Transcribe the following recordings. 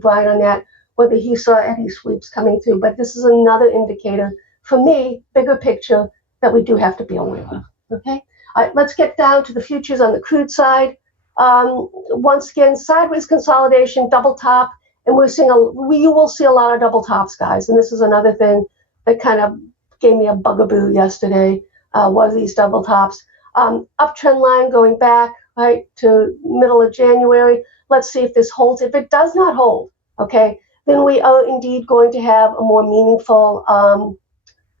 with Brian on that, whether he saw any sweeps coming through. But this is another indicator, for me, bigger picture, that we do have to be aware of. Okay? All right, let's get down to the futures on the crude side. Once again, sideways consolidation, double top, and you will see a lot of double tops, guys. And this is another thing that kind of gave me a bugaboo yesterday, was these double tops. Uptrend line going back, right, to middle of January. Let's see if this holds. If it does not hold, okay, then we are indeed going to have a more meaningful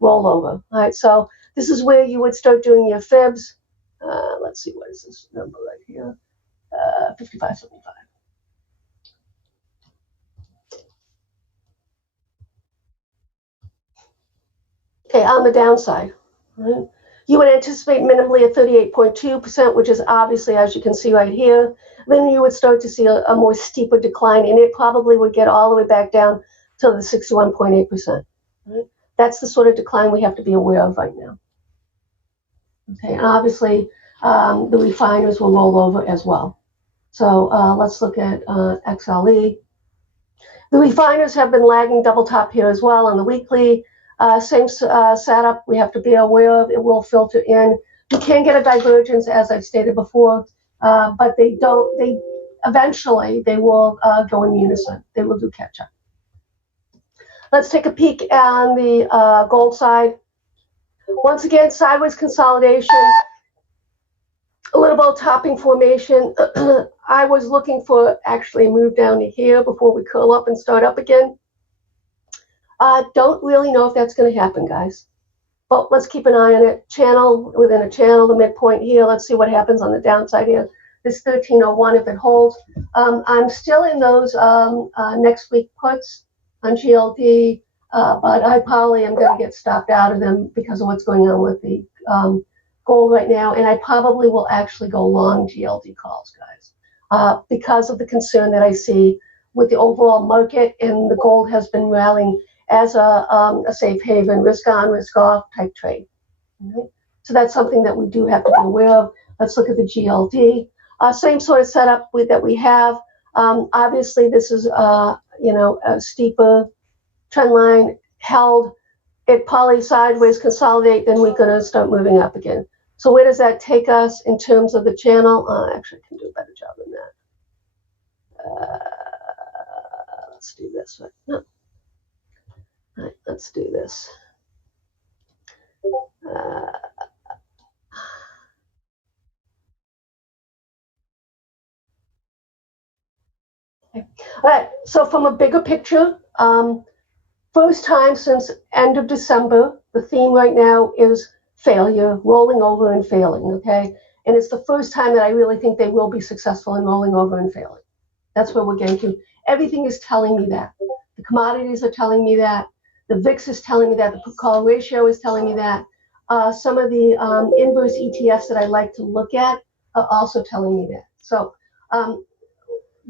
rollover. All right, so this is where you would start doing your fibs. Let's see, what is this number right here? 55.75. Okay, on the downside, right? You would anticipate minimally a 38.2%, which is obviously, as you can see right here. Then you would start to see a more steeper decline, and it probably would get all the way back down to the 61.8%. Right? That's the sort of decline we have to be aware of right now. Okay, and obviously the refiners will roll over as well. So let's look at XLE. The refiners have been lagging double top here as well on the weekly. Same setup we have to be aware of. It will filter in. You can get a divergence, as I've stated before, but eventually they will go in unison. They will do catch up. Let's take a peek on the gold side. Once again, sideways consolidation, a little bit of topping formation. I was looking for actually a move down to here before we curl up and start up again. Don't really know if that's going to happen, guys. But let's keep an eye on it. Channel within a channel, the midpoint here. Let's see what happens on the downside here. This 1301, if it holds. I'm still in those next week puts on GLD, but I probably am going to get stopped out of them because of what's going on with the gold right now. And I probably will actually go long GLD calls, guys, because of the concern that I see with the overall market, and the gold has been rallying as a safe haven, risk on, risk off type trade. Okay? So that's something that we do have to be aware of. Let's look at the GLD. Same sort of setup that we have. Obviously, this is a steeper trend line held. It probably sideways consolidate, then we're going to start moving up again. So where does that take us in terms of the channel? Actually, I can do a better job than that. Let's do this. No. All right, let's do this. Okay. All right, so from a bigger picture, first time since end of December, the theme right now is failure, rolling over and failing, okay? And it's the first time that I really think they will be successful in rolling over and failing. That's where we're getting to. Everything is telling me that. The commodities are telling me that. The VIX is telling me that. The put-call ratio is telling me that. Some of the inverse ETFs that I like to look at are also telling me that. So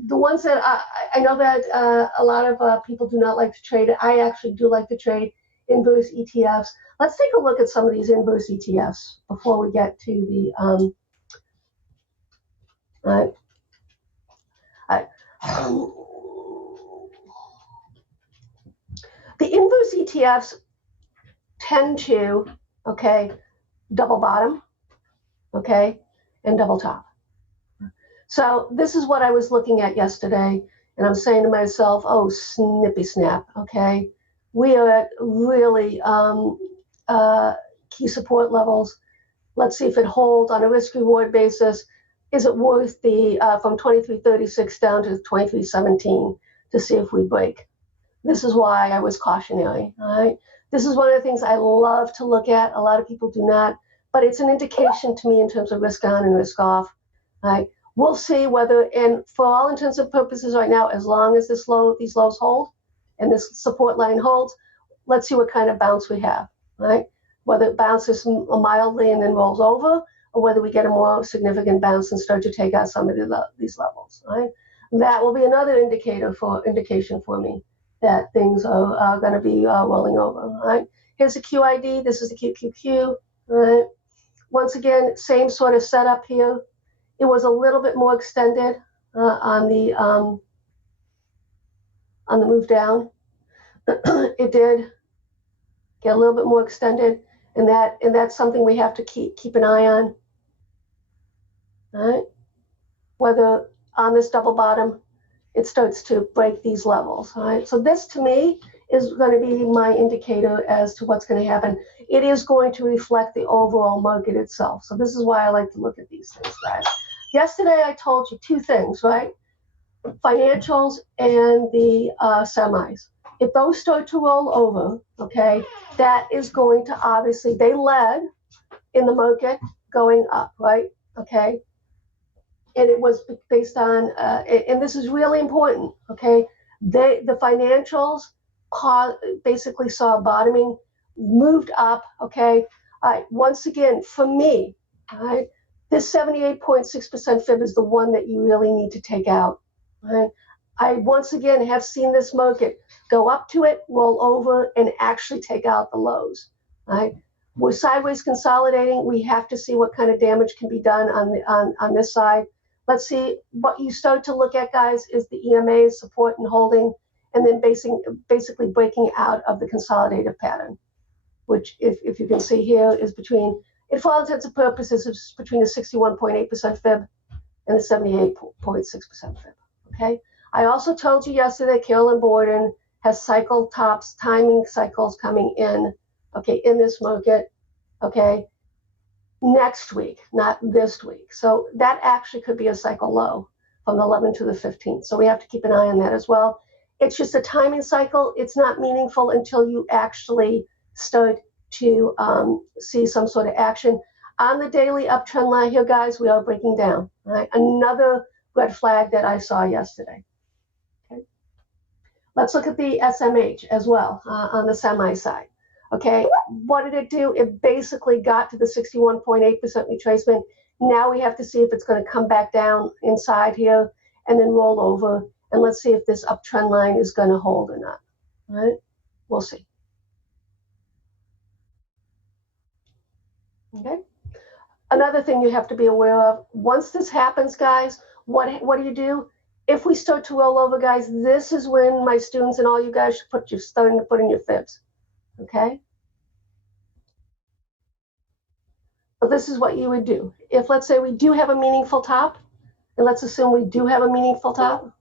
the ones that I know that a lot of people do not like to trade. I actually do like to trade inverse ETFs. Let's take a look at some of these inverse ETFs before we get to the the inverse ETFs tend to, double bottom, and double top. So this is what I was looking at yesterday, and I'm saying to myself, oh, snippy snap, okay? We are at really key support levels. Let's see if it holds on a risk-reward basis. Is it worth the from 23.36 down to 23.17 to see if we break? This is why I was cautionary, all right? This is one of the things I love to look at. A lot of people do not, but it's an indication to me in terms of risk on and risk off, all right? We'll see whether, and for all intents and purposes right now, as long as these lows hold and this support line holds, let's see what kind of bounce we have, right? Whether it bounces mildly and then rolls over, or whether we get a more significant bounce and start to take out some of these levels, right? That will be another indication for me that things are going to be rolling over, right? Here's the QID. This is the QQQ, right? Once again, same sort of setup here. It was a little bit more extended on the on the move down. It did get a little bit more extended, and that's something we have to keep an eye on. All right, whether on this double bottom it starts to break these levels. All right, so this to me is going to be my indicator as to what's going to happen. It is going to reflect the overall market itself. So this is why I like to look at these things, guys. Yesterday I told you two things, right? Financials and the semis. If those start to roll over, okay, that is going to obviously, they led in the market going up, right? Okay. And it was based on, and this is really important, okay? The financials basically saw a bottoming, moved up, okay? All right, once again, for me, all right, this 78.6% fib is the one that you really need to take out, all right? I, once again, have seen this market go up to it, roll over, and actually take out the lows, all right? We're sideways consolidating. We have to see what kind of damage can be done on this side. Let's see, what you start to look at, guys, is the EMAs, support and holding, and then basically breaking out of the consolidative pattern, which, if you can see here, is between, for all intents and purposes, it's between the 61.8% fib and the 78.6% fib, okay? I also told you yesterday, Carolyn Borden has cycle tops, timing cycles coming in, okay, in this market, okay? Next week, not this week. So that actually could be a cycle low from the 11th to the 15th. So we have to keep an eye on that as well. It's just a timing cycle. It's not meaningful until you actually start to see some sort of action. On the daily uptrend line here, guys, we are breaking down. Right? Another red flag that I saw yesterday. Okay. Let's look at the SMH as well on the semi side. Okay, what did it do? It basically got to the 61.8% retracement. Now we have to see if it's going to come back down inside here and then roll over. And let's see if this uptrend line is going to hold or not. All right, we'll see. Okay. Another thing you have to be aware of, once this happens, guys, what do? If we start to roll over, guys, this is when my students and all you guys should starting to put in your fibs. Okay, but this is what you would do. If, let's say, we do have a meaningful top, and let's assume we do have a meaningful top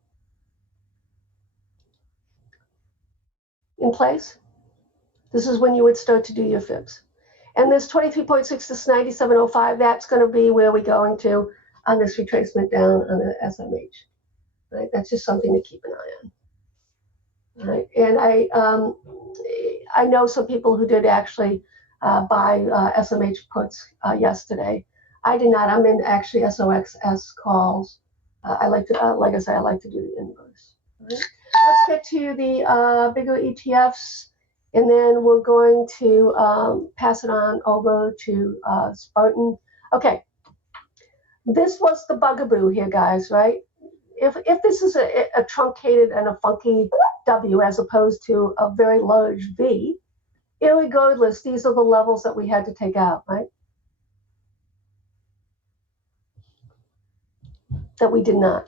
in place, this is when you would start to do your fibs. And this 23.6 to 97.05, that's going to be where we're going to on this retracement down on the SMH. Right? That's just something to keep an eye on. Right. And I know some people who did actually buy SMH puts yesterday. I did not. I'm in actually SOXS calls. I like to, like I said, I like to do the inverse. Right. Let's get to the bigger ETFs, and then we're going to pass it on over to Spartan. Okay. This was the bugaboo here, guys, right? If this is a truncated and a funky W as opposed to a very large V, irregardless, these are the levels that we had to take out, right? That we did not.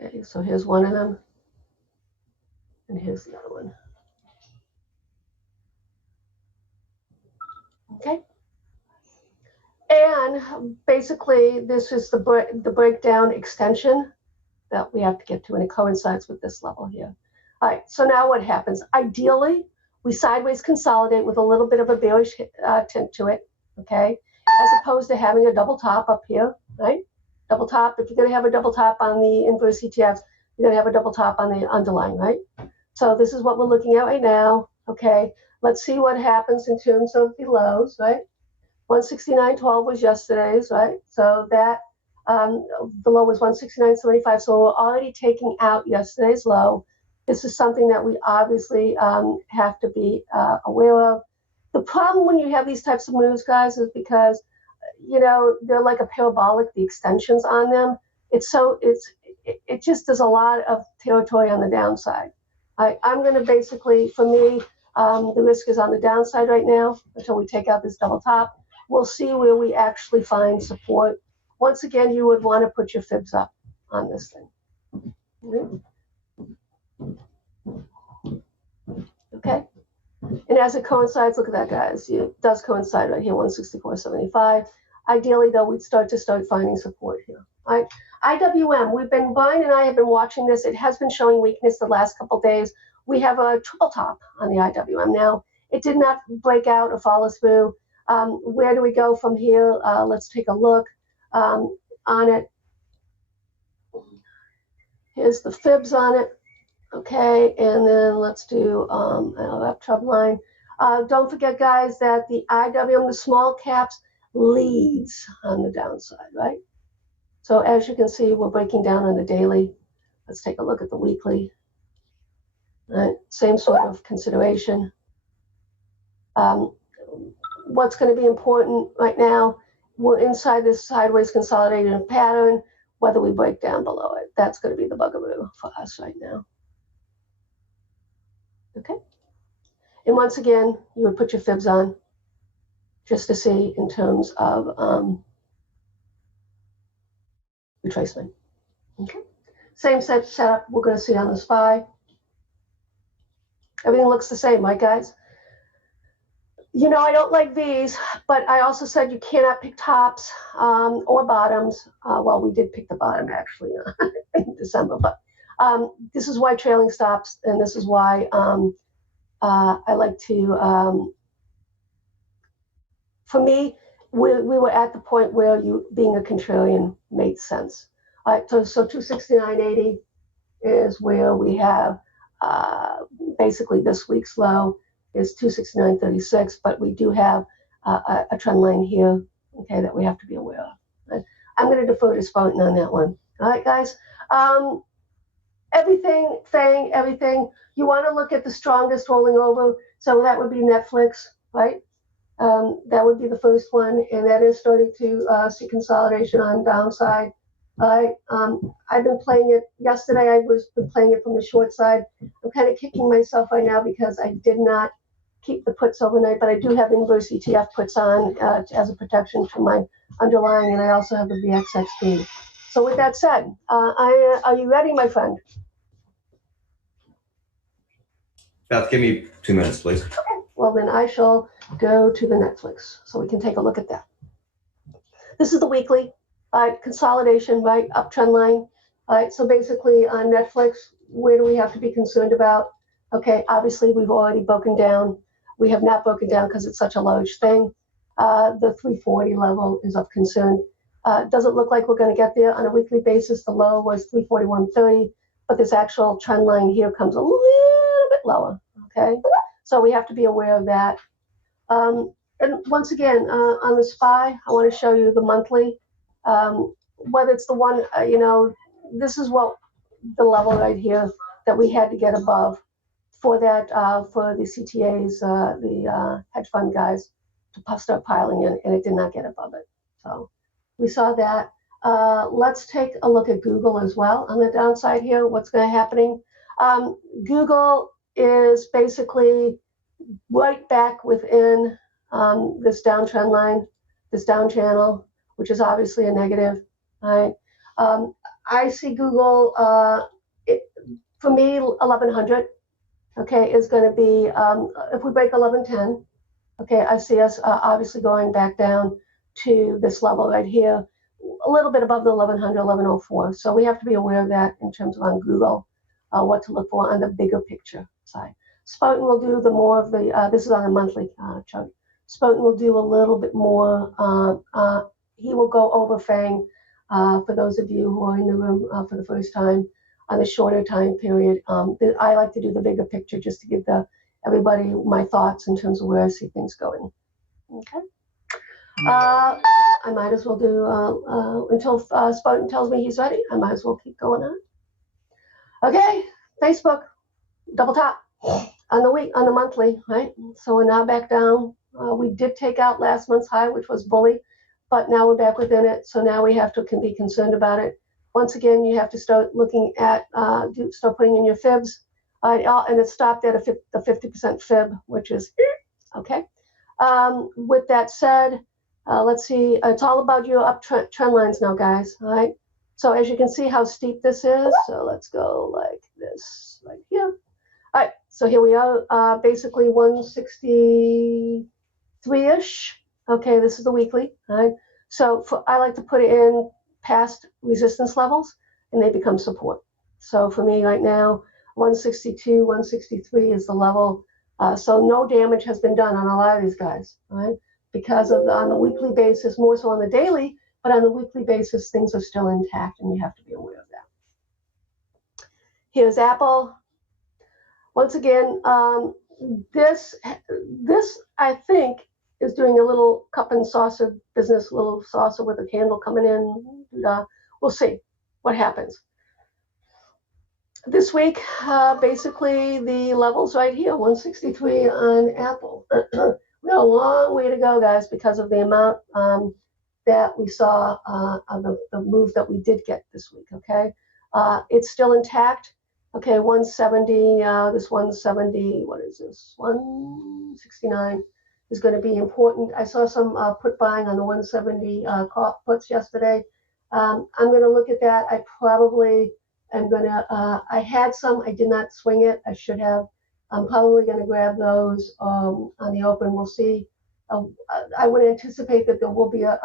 Okay, so here's one of them, and here's the other one. Okay. And basically, this is the breakdown extension that we have to get to, and it coincides with this level here. All right, so now what happens? Ideally, we sideways consolidate with a little bit of a bearish tint to it, okay? As opposed to having a double top up here, right? Double top, if you're gonna have a double top on the inverse ETFs, you're gonna have a double top on the underlying, right? So this is what we're looking at right now, okay? Let's see what happens in terms of the lows, right? 169.12 was yesterday's, right? So that the low was 169.75. So we're already taking out yesterday's low. This is something that we obviously have to be aware of. The problem when you have these types of moves, guys, is because, you know, they're like a parabolic, the extensions on them. It just does a lot of territory on the downside. I'm going to basically, for me, the risk is on the downside right now until we take out this double top. We'll see where we actually find support once again, you would want to put your fibs up on this thing. Okay. And as it coincides, look at that, guys. It does coincide right here, 164.75. Ideally, though, we'd start finding support here. All right. IWM, Brian and I have been watching this. It has been showing weakness the last couple days. We have a triple top on the IWM. Now, it did not break out or follow through. Where do we go from here? Let's take a look on it. Here's the fibs on it. Okay, and then let's do that trend line. Don't forget, guys, that the IWM, the small caps, leads on the downside, right? So as you can see, we're breaking down on the daily. Let's take a look at the weekly. Right, same sort of consideration. What's going to be important right now, we're inside this sideways consolidated pattern, whether we break down below it. That's going to be the bugaboo for us right now. Okay. And once again, you would put your fibs on just to see in terms of retracement. Okay. Same setup we're going to see on the SPY. Everything looks the same, right, guys? You know, I don't like V's, but I also said you cannot pick tops or bottoms. Well, we did pick the bottom actually in December, but this is why trailing stops, and this is why I like to, for me, we were at the point where you being a contrarian made sense. All right, so 269.80 is where we have basically this week's low is 269.36, but we do have a trend line here, okay, that we have to be aware of. Right? I'm going to defer to Spartan on that one. All right, guys. Everything, FANG, everything. You want to look at the strongest rolling over. So that would be Netflix, right? That would be the first one, and that is starting to see consolidation on downside. I've been playing it yesterday. I was playing it from the short side. I'm kind of kicking myself right now because I did not keep the puts overnight, but I do have inverse ETF puts on as a protection to my underlying, and I also have the VXXB. So with that said, are you ready, my friend? Beth, give me 2 minutes, please. Okay. Well, then I shall go to the Netflix so we can take a look at that. This is the weekly consolidation, right? Uptrend line. All right. So basically on Netflix, where do we have to be concerned about? Okay. Obviously, we've already broken down. We have not broken down because it's such a large thing. The 340 level is of concern. Doesn't look like we're going to get there on a weekly basis. The low was 341.30, but this actual trend line here comes a little bit lower. Okay. So we have to be aware of that. And once again, on the SPY, I want to show you the monthly. Whether it's the one, this is what the level right here that we had to get above for that, for the CTAs, the hedge fund guys to start piling in, and it did not get above it. So we saw that. Let's take a look at Google as well on the downside here. What's going to happening? Google is basically right back within this downtrend line, this down channel, which is obviously a negative. Right? I see Google, for me, 1100, okay, is going to be, if we break 1110, okay, I see us obviously going back down to this level right here, a little bit above the 1100, 1104. So we have to be aware of that in terms of on Google, what to look for on the bigger picture side. Spartan will do the more of the, this is on a monthly chart. Spartan will do a little bit more, he will go over FANG for those of you who are in the room for the first time on a shorter time period. I like to do the bigger picture just to give everybody my thoughts in terms of where I see things going. Okay. I might as well do, until Spartan tells me he's ready, I might as well keep going on. Okay, Facebook, double top on the week, on the monthly, right? So we're now back down. We did take out last month's high, which was bully, but now we're back within it. So now we have to can be concerned about it. Once again, you have to start looking at, start putting in your fibs. And it stopped at the 50% fib, which is okay. With that said, Let's see, it's all about your uptrend trend lines now, guys, all right? So as you can see how steep this is, so let's go like this, right here. All right, so here we are, basically 163-ish. Okay, this is the weekly, all right? So I like to put it in past resistance levels, and they become support. So for me right now, 162, 163 is the level. So no damage has been done on a lot of these guys, all right? Because of on the weekly basis, more so on the daily, but on the weekly basis, things are still intact, and you have to be aware of that. Here's Apple. Once again, this I think is doing a little cup and saucer business, little saucer with a candle coming in. We'll see what happens. This week, basically the levels right here, 163 on Apple. We got a long way to go, guys, because of the amount that we saw of the move that we did get this week, okay? It's still intact. Okay, 170, this 170, what is this? 169 is going to be important. I saw some put buying on the 170 puts yesterday. I'm going to look at that. I probably am going to, I had some, I did not swing it. I should have. I'm probably going to grab those on the open. We'll see. I would anticipate that there will be a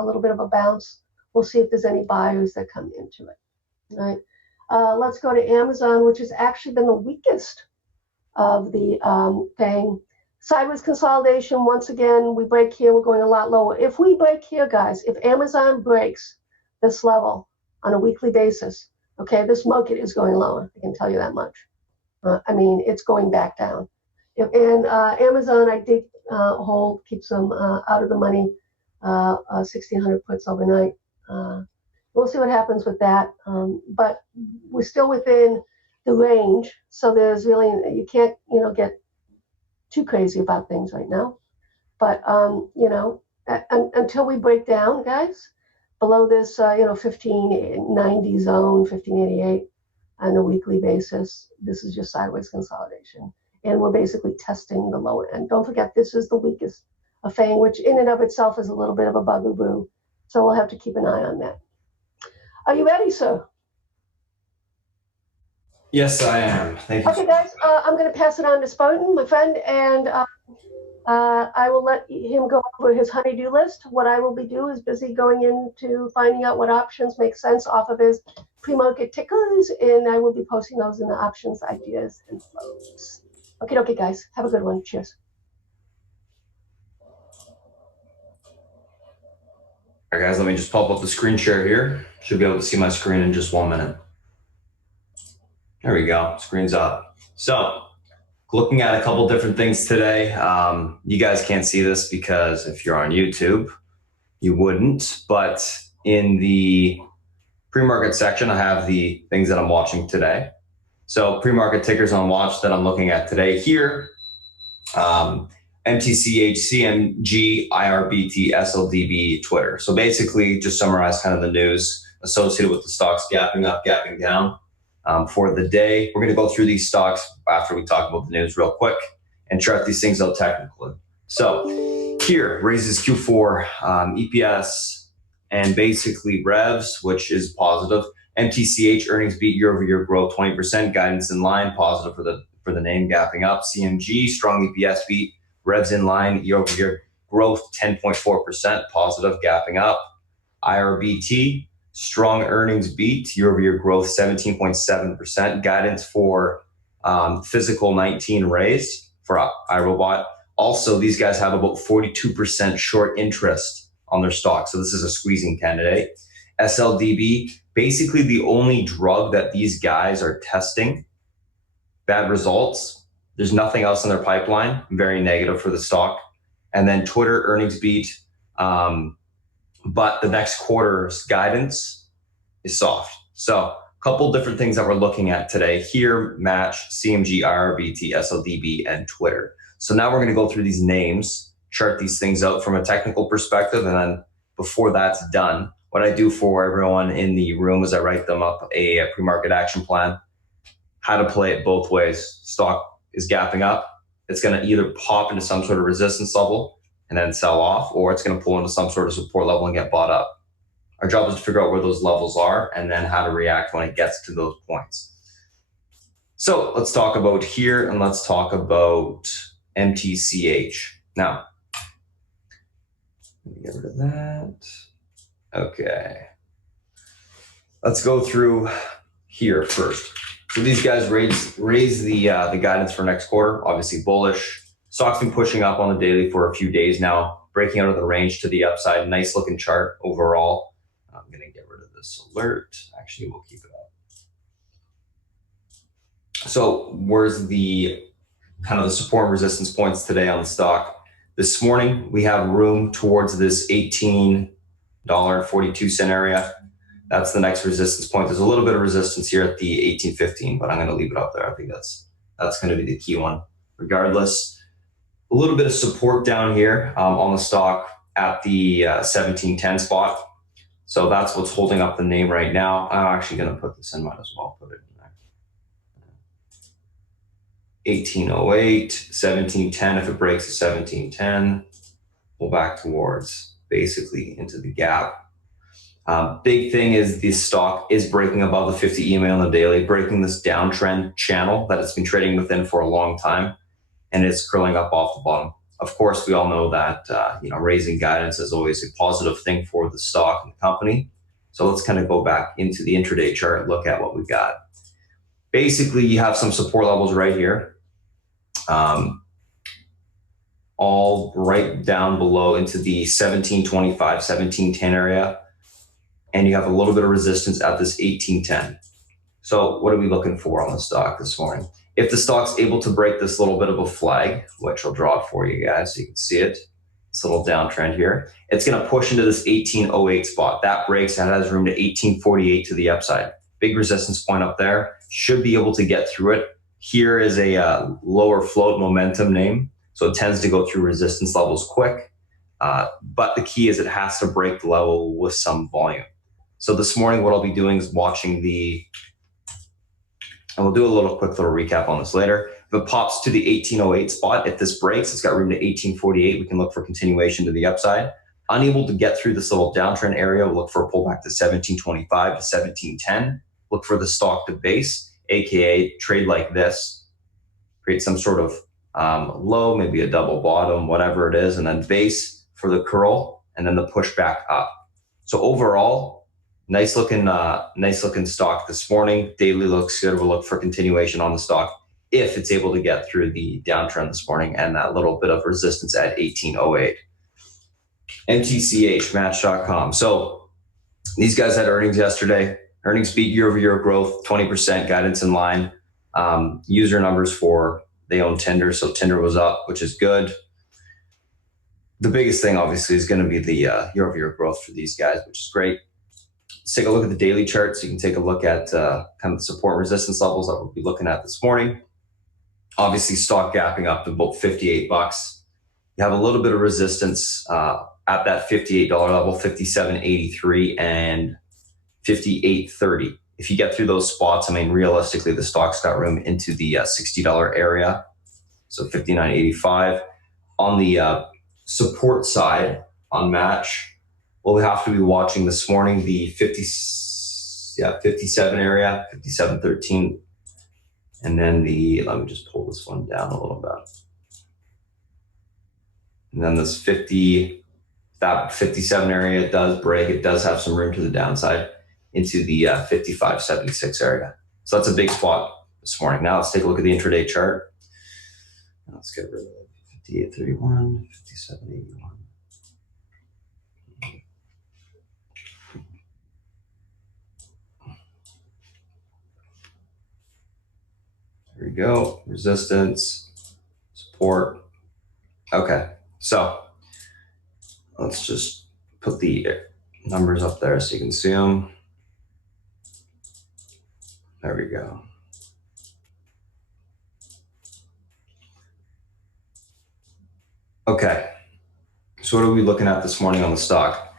little bit of a bounce. We'll see if there's any buyers that come into it. All right. Let's go to Amazon, which has actually been the weakest of the thing. Sideways consolidation. Once again, we break here. We're going a lot lower. If we break here, guys, if Amazon breaks this level on a weekly basis, okay, this market is going lower. I can tell you that much. I mean, it's going back down. And Amazon, I did hold, keeps them out of the money, 1,600 puts overnight. We'll see what happens with that. But we're still within the range. So there's really, you can't, get too crazy about things right now. But, until we break down, guys, below this, 1590 zone, 1588 on a weekly basis, this is just sideways consolidation. And we're basically testing the lower end. Don't forget, this is the weakest of FANG, which in and of itself is a little bit of a bugaboo. So we'll have to keep an eye on that. Are you ready, sir? Yes, I am. Thank you. Okay, guys, I'm going to pass it on to Spartan, my friend, and I will let him go over his honey-do list. What I will be doing is busy going into finding out what options make sense off of his pre-market tickers, and I will be posting those in the options, ideas, and flows. Okay, guys, have a good one. Cheers. All right, guys, let me just pop up the screen share here. Should be able to see my screen in just 1 minute. There we go, screen's up. So, looking at a couple different things today. You guys can't see this because if you're on YouTube, you wouldn't. But in the pre-market section, I have the things that I'm watching today. So pre-market tickers on watch that I'm looking at today here. MTCH, CMG, IRBT, SLDB, Twitter. So basically just summarize kind of the news associated with the stocks gapping up, gapping down for the day. We're going to go through these stocks after we talk about the news real quick and chart these things out technically. So here, raises Q4 EPS and basically revs, which is positive. MTCH earnings beat year-over-year growth 20%, guidance in line, positive for the name, gapping up. CMG, strong EPS beat, revs in line, year-over-year growth 10.4%, positive, gapping up. IRBT, strong earnings beat, year-over-year growth 17.7%, guidance for physical 19 raised for iRobot. Also, these guys have about 42% short interest on their stock, so this is a squeezing candidate. SLDB, basically the only drug that these guys are testing, bad results. There's nothing else in their pipeline, very negative for the stock. And then Twitter earnings beat, but the next quarter's guidance is soft. So a couple different things that we're looking at today here, match CMG, IRBT, SLDB, and Twitter. So now we're going to go through these names, chart these things out from a technical perspective, and then before that's done, what I do for everyone in the room is I write them up a pre-market action plan, how to play it both ways. Stock is gapping up. It's going to either pop into some sort of resistance level and then sell off, or it's going to pull into some sort of support level and get bought up. Our job is to figure out where those levels are and then how to react when it gets to those points. So let's talk about here, and let's talk about MTCH. Now, let me get rid of that. Okay. Let's go through here first. So these guys raise the guidance for next quarter, obviously bullish. Stock's been pushing up on the daily for a few days now, breaking out of the range to the upside. Nice looking chart overall. I'm going to get rid of this alert. Actually, we'll keep it up. So where's the kind of the support and resistance points today on the stock? This morning, we have room towards this $18.42 area. That's the next resistance point. There's a little bit of resistance here at the 18.15, but I'm going to leave it up there. I think that's going to be the key one. Regardless, a little bit of support down here on the stock at the 17.10 spot. So that's what's holding up the name right now. I'm actually going to put this in, might as well put it in there. 1808, 1710. If it breaks to 1710, pull back towards basically into the gap. Big thing is the stock is breaking above the 50 EMA on the daily, breaking this downtrend channel that it's been trading within for a long time, and it's curling up off the bottom. Of course, we all know that raising guidance is always a positive thing for the stock and the company. So let's kind of go back into the intraday chart and look at what we got. Basically, you have some support levels right here, all right down below into the 1725, 1710 area. And you have a little bit of resistance at this 1810. So what are we looking for on the stock this morning? If the stock's able to break this little bit of a flag, which I'll draw it for you guys so you can see it, this little downtrend here, it's going to push into this 1808 spot. That breaks, that has room to 1848 to the upside. Big resistance point up there, should be able to get through it. Here is a lower float momentum name, so it tends to go through resistance levels quick. But the key is it has to break the level with some volume. So this morning, what I'll be doing is watching and we'll do a quick little recap on this later. If it pops to the 1808 spot, if this breaks, it's got room to 1848. We can look for continuation to the upside. Unable to get through this little downtrend area, we'll look for a pullback to 1725 to 1710. Look for the stock to base, AKA trade like this, create some sort of low, maybe a double bottom, whatever it is, and then base for the curl, and then the push back up. So overall, nice looking stock this morning. Daily looks good. We'll look for continuation on the stock if it's able to get through the downtrend this morning and that little bit of resistance at 1808. MTCH, Match.com. So these guys had earnings yesterday. Earnings beat year-over-year growth, 20%, guidance in line. User numbers they own Tinder, so Tinder was up, which is good. The biggest thing, obviously, is going to be the year-over-year growth for these guys, which is great. Let's take a look at the daily chart so you can take a look at kind of the support and resistance levels that we'll be looking at this morning. Obviously, stock gapping up to about $58. You have a little bit of resistance at that $58 level, $57.83 and $58.30. If you get through those spots, I mean, realistically, the stock's got room into the $60 area, so $59.85. On the support side, on Match, we'll have to be watching this morning the 57 area, 57.13, and then let me just pull this one down a little bit. And then this 57 area does break. It does have some room to the downside into the 55.76 area. So that's a big spot this morning. Now let's take a look at the intraday chart. Let's get rid of 58.31, 57.81. There we go. Resistance, support. Okay, so let's just put the numbers up there so you can see them. There we go. Okay, so what are we looking at this morning on the stock?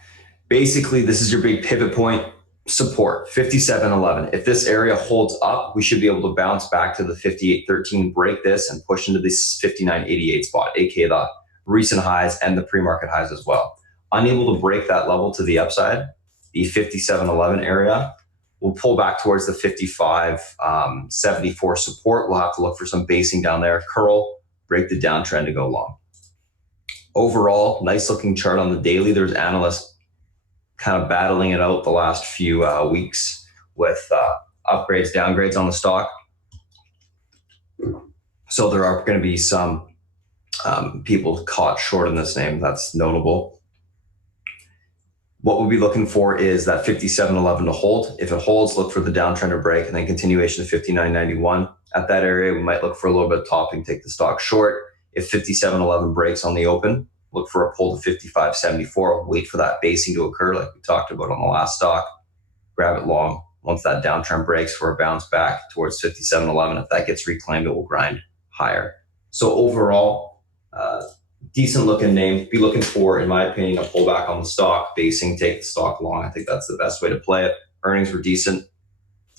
Basically, this is your big pivot point. Support, 57.11. If this area holds up, we should be able to bounce back to the 58.13, break this, and push into this 59.88 spot, aka the recent highs and the pre-market highs as well. Unable to break that level to the upside, the 57.11 area, we'll pull back towards the 55.74 support. We'll have to look for some basing down there, curl, break the downtrend to go long. Overall, nice looking chart on the daily. There's analysts kind of battling it out the last few weeks with upgrades, downgrades on the stock. So there are going to be some people caught short in this name. That's notable. What we'll be looking for is that 57.11 to hold. If it holds, look for the downtrend to break and then continuation to 59.91. At that area, we might look for a little bit of topping, take the stock short. If 57.11 breaks on the open, look for a pull to 55.74. Wait for that basing to occur like we talked about on the last stock. Grab it long. Once that downtrend breaks for a bounce back towards 57.11, if that gets reclaimed, it will grind higher. So overall, decent looking name. Be looking for, in my opinion, a pullback on the stock, basing, take the stock long. I think that's the best way to play it. Earnings were decent.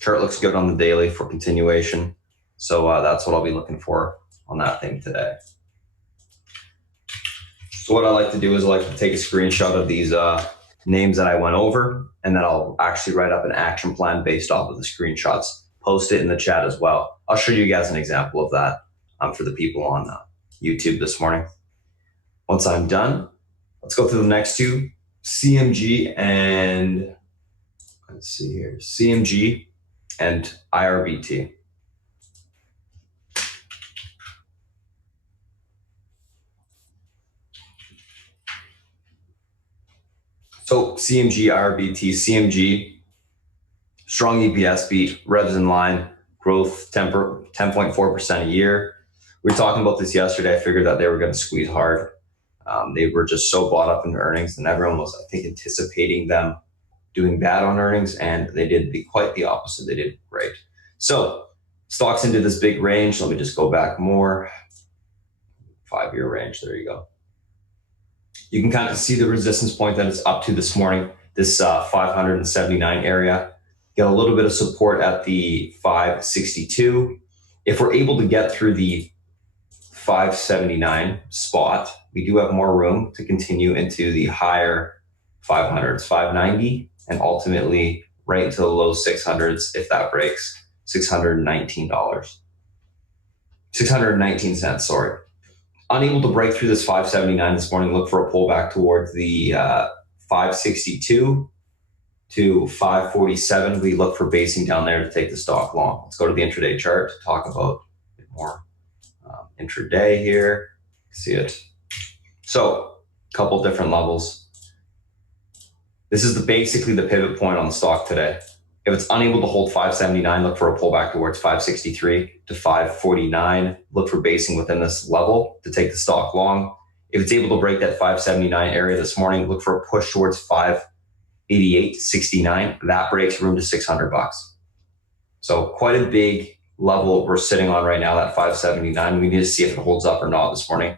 Chart looks good on the daily for continuation. So that's what I'll be looking for on that thing today. So what I like to do is I like to take a screenshot of these names that I went over, and then I'll actually write up an action plan based off of the screenshots, post it in the chat as well. I'll show you guys an example of that for the people on YouTube this morning. Once I'm done, let's go through the next two, CMG and, let's see here, CMG and IRBT. So CMG, IRBT, CMG, strong EPS beat, revs in line, growth 10.4% a year. We were talking about this yesterday. I figured that they were going to squeeze hard. They were just so bought up in earnings, and everyone was, I think, anticipating them doing bad on earnings, and they did quite the opposite. They did great. So stocks into this big range. Let me just go back more. 5-year range. There you go. You can kind of see the resistance point that it's up to this morning, this 579 area. Get a little bit of support at the 562. If we're able to get through the 579 spot, we do have more room to continue into the higher 500s, 590, and ultimately right into the low 600s if that breaks. $619. 619 cents, sorry. Unable to break through this 579 this morning, look for a pullback towards the 562 to 547. We look for basing down there to take the stock long. Let's go to the intraday chart to talk about a bit more intraday here. See it. So a couple different levels. This is basically the pivot point on the stock today. If it's unable to hold 579, look for a pullback towards 563 to 549. Look for basing within this level to take the stock long. If it's able to break that 579 area this morning, look for a push towards 588.69. That breaks room to $600. So quite a big level we're sitting on right now, that 579. We need to see if it holds up or not this morning.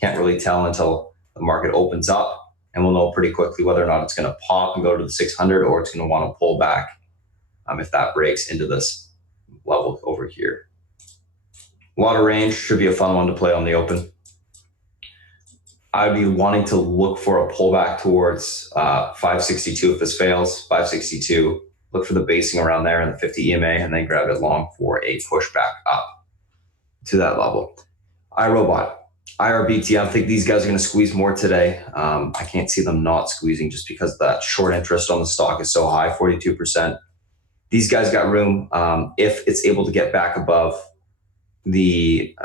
Can't really tell until the market opens up, and we'll know pretty quickly whether or not it's going to pop and go to the 600 or it's going to want to pull back if that breaks into this level over here. A lot of range, should be a fun one to play on the open. I'd be wanting to look for a pullback towards 562 if this fails. 562, look for the basing around there in the 50 EMA, and then grab it long for a pushback up to that level. iRobot, IRBT, I think these guys are going to squeeze more today. I can't see them not squeezing just because that short interest on the stock is so high, 42%. These guys got room if it's able to get back above the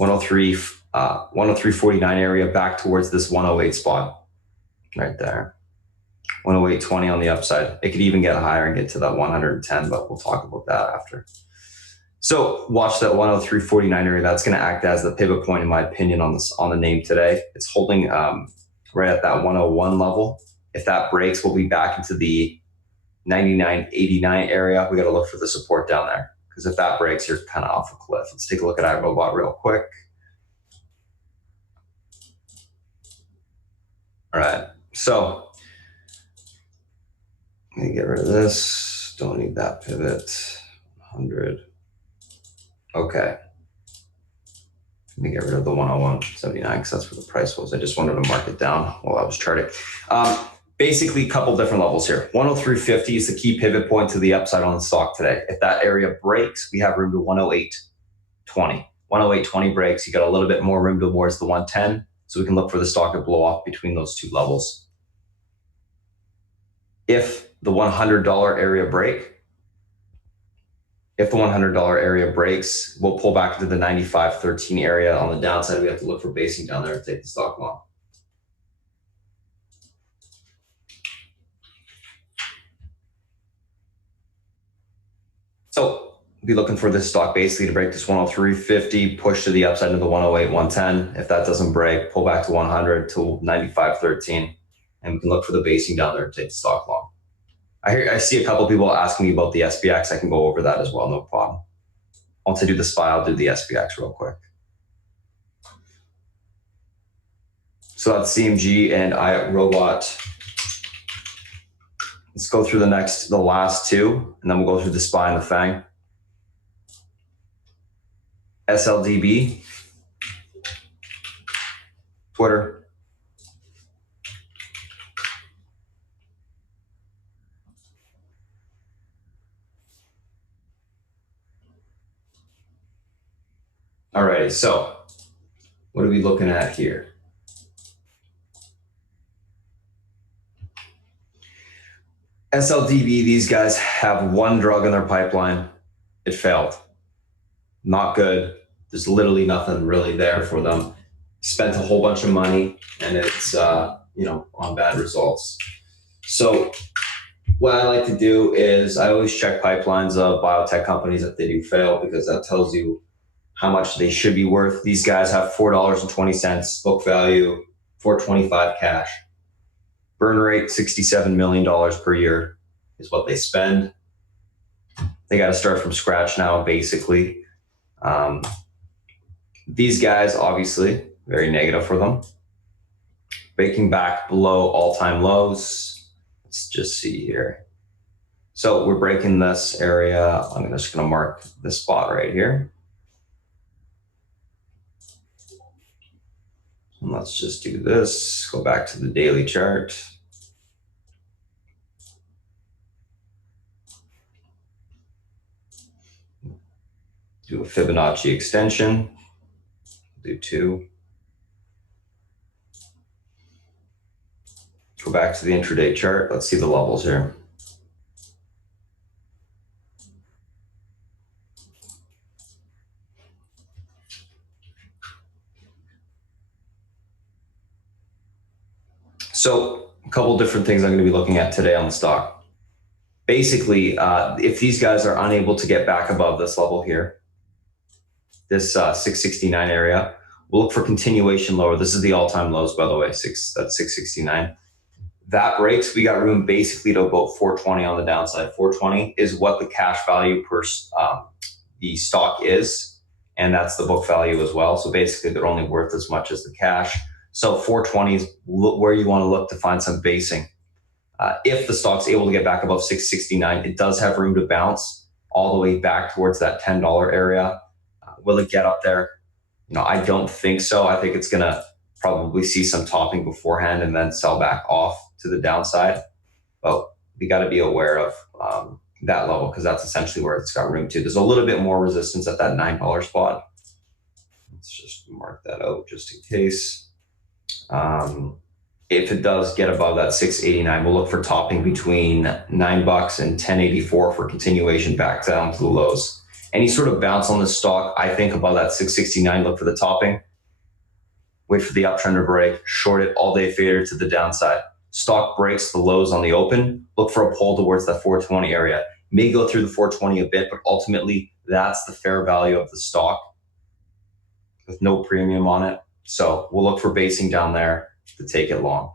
103.49 area, back towards this 108 spot right there. 108.20 on the upside. It could even get higher and get to that 110, but we'll talk about that after. So watch that 103.49 area. That's going to act as the pivot point, in my opinion, on the name today. It's holding right at that 101 level. If that breaks, we'll be back into the 99.89 area. We got to look for the support down there, because if that breaks, you're kind of off a cliff. Let's take a look at iRobot real quick. All right, so let me get rid of this. Don't need that pivot. 100. Okay. Let me get rid of the 101.79 because that's where the price was. I just wanted to mark it down while I was charting. Basically, a couple different levels here. 103.50 is the key pivot point to the upside on the stock today. If that area breaks, we have room to 108.20. 108.20 breaks, you got a little bit more room towards the 110. So we can look for the stock to blow off between those two levels. If the $100 area breaks, we'll pull back into the 95.13 area. On the downside, we have to look for basing down there to take the stock long. So be looking for this stock basically to break this 103.50, push to the upside into the 108, 110. If that doesn't break, pull back to 100 to 95.13, and we can look for the basing down there to take the stock long. I see a couple people asking me about the SPX. I can go over that as well, no problem. Once I do the SPY, I'll do the SPX real quick. So that's CMG and iRobot. Let's go through the last two, and then we'll go through the SPY and the FANG. SLDB, Twitter, all right, so what are we looking at here? SLDB, these guys have one drug in their pipeline. It failed. Not good. There's literally nothing really there for them. Spent a whole bunch of money, and it's on bad results. So what I like to do is I always check pipelines of biotech companies if they do fail, because that tells you how much they should be worth. These guys have $4.20 book value, $4.25 cash. Burn rate, $67 million per year is what they spend. They got to start from scratch now, basically. These guys, obviously, very negative for them. Breaking back below all-time lows. Let's just see here. So we're breaking this area. I'm just going to mark this spot right here. And let's just do this. Go back to the daily chart. Do a Fibonacci extension. Do 2. Go back to the intraday chart. Let's see the levels here. So a couple different things I'm going to be looking at today on the stock. Basically, if these guys are unable to get back above this level here, this 669 area, we'll look for continuation lower. This is the all-time lows, by the way, that's 669. That breaks, we got room basically to about 420 on the downside. 420 is what the cash value per the stock is, and that's the book value as well. So basically, they're only worth as much as the cash. So 420 is where you want to look to find some basing. If the stock's able to get back above 669, it does have room to bounce all the way back towards that $10 area. Will it get up there? I don't think so. I think it's going to probably see some topping beforehand and then sell back off to the downside. But we got to be aware of that level, because that's essentially where it's got room to. There's a little bit more resistance at that $9 spot. Let's just mark that out just in case. If it does get above that 689, we'll look for topping between $9 and 1084 for continuation back down to the lows. Any sort of bounce on the stock, I think above that 669, look for the topping. Wait for the uptrend to break, short it all day fader to the downside. Stock breaks the lows on the open, look for a pull towards that 420 area. May go through the 420 a bit, but ultimately that's the fair value of the stock with no premium on it. So we'll look for basing down there to take it long.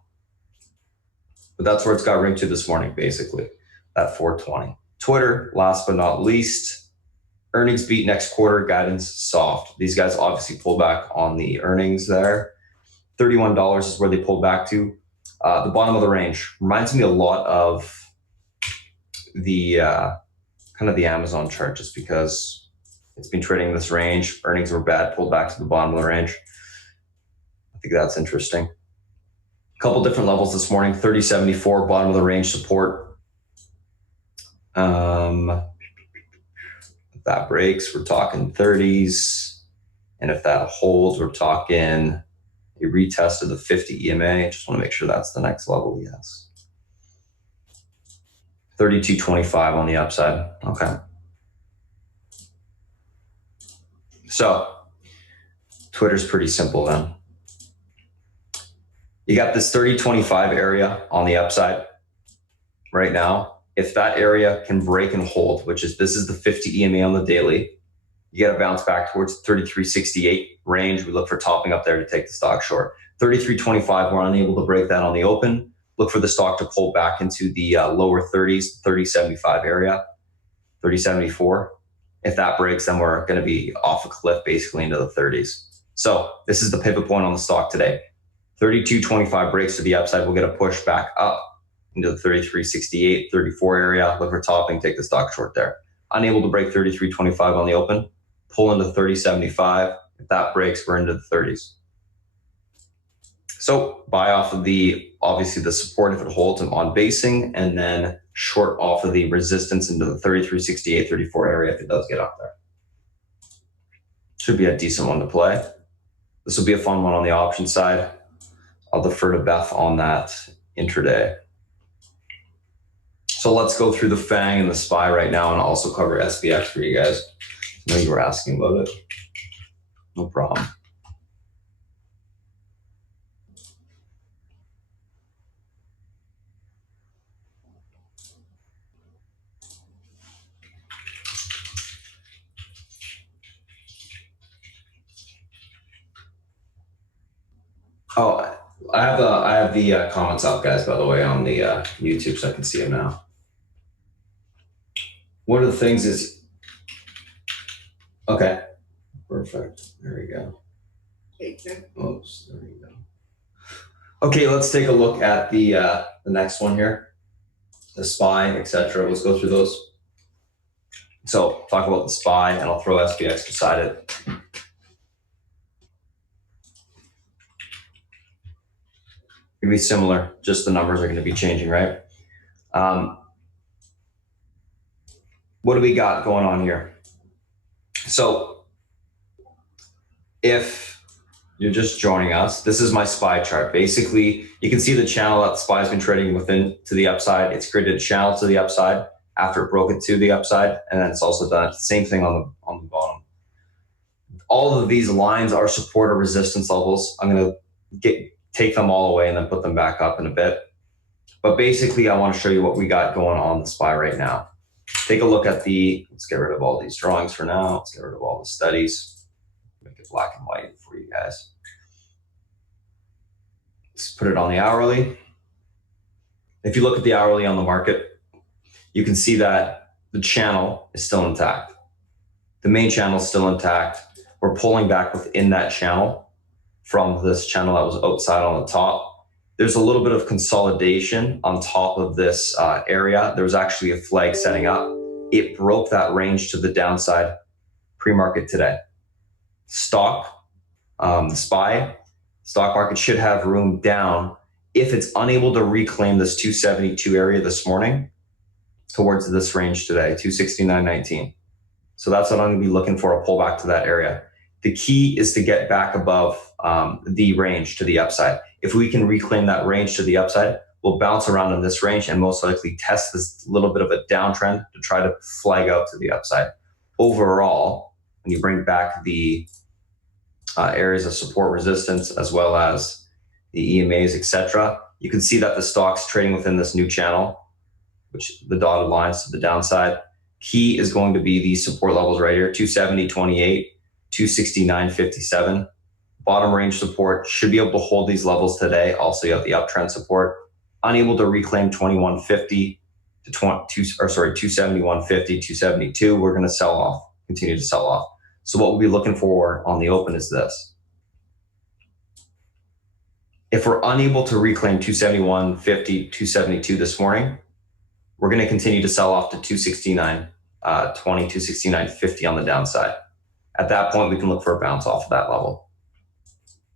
But that's where it's got room to this morning, basically, at 420. Twitter, last but not least. Earnings beat next quarter, guidance soft. These guys obviously pulled back on the earnings there. $31 is where they pulled back to. The bottom of the range reminds me a lot of the kind of the Amazon chart, just because It's been trading this range. Earnings were bad, pulled back to the bottom of the range. I think that's interesting. A couple different levels this morning. 30.74, bottom of the range support. If that breaks, we're talking 30s. And if that holds, we're talking a retest of the 50 EMA. Just want to make sure that's the next level. Yes. 32.25 on the upside. Okay. So Twitter's pretty simple then. You got this 30.25 area on the upside right now. If that area can break and hold, which is, this is the 50 EMA on the daily, you got to bounce back towards 33.68 range. We look for topping up there to take the stock short. 33.25, we're unable to break that on the open. Look for the stock to pull back into the lower 30s, 30.75 area, 30.74. If that breaks, then we're going to be off a cliff basically into the 30s. So this is the pivot point on the stock today. 32.25 breaks to the upside. We'll get a push back up into the 33.68, 34 area. Look for topping, take the stock short there. Unable to break 33.25 on the open, pull into 30.75. If that breaks, we're into the 30s. So buy off of obviously the support if it holds on basing, and then short off of the resistance into the 33.68, 34 area if it does get up there. Should be a decent one to play. This will be a fun one on the option side. I'll defer to Beth on that intraday. So let's go through the FANG and the SPY right now, and also cover SPX for you guys. I know you were asking about it. No problem. Oh, I have the comments up, guys, by the way, on the YouTube, so I can see them now. One of the things is, okay, perfect. There we go. Oops, there we go. Okay, let's take a look at the next one here, the SPY, etc. Let's go through those. So talk about the SPY, and I'll throw SPX beside it. Going to be similar, just the numbers are going to be changing, right? What do we got going on here? So if you're just joining us, this is my SPY chart. Basically, you can see the channel that the SPY has been trading within to the upside. It's created a channel to the upside after it broke it to the upside, and then it's also done the same thing on the bottom. All of these lines are support or resistance levels. I'm going to take them all away and then put them back up in a bit. But basically, I want to show you what we got going on the SPY right now. Take a look at let's get rid of all these drawings for now. Let's get rid of all the studies. Make it black and white for you guys. Let's put it on the hourly. If you look at the hourly on the market, you can see that the channel is still intact. The main channel is still intact. We're pulling back within that channel from this channel that was outside on the top. There's a little bit of consolidation on top of this area. There was actually a flag setting up. It broke that range to the downside pre-market today. The SPY, stock market should have room down if it's unable to reclaim this 272 area this morning towards this range today, 269.19. So that's what I'm going to be looking for, a pullback to that area. The key is to get back above the range to the upside. If we can reclaim that range to the upside, we'll bounce around in this range and most likely test this little bit of a downtrend to try to flag out to the upside. Overall, when you bring back the areas of support resistance as well as the EMAs, etc., you can see that the stock's trading within this new channel, which the dotted lines to the downside. Key is going to be these support levels right here, 270.28, 269.57. Bottom range support should be able to hold these levels today. Also, you have the uptrend support. Unable to reclaim 2150 to 271.50, 272. We're going to sell off, continue to sell off. So what we'll be looking for on the open is this. If we're unable to reclaim 271.50, 272 this morning, we're going to continue to sell off to 269.20, 269.50 on the downside. At that point, we can look for a bounce off of that level.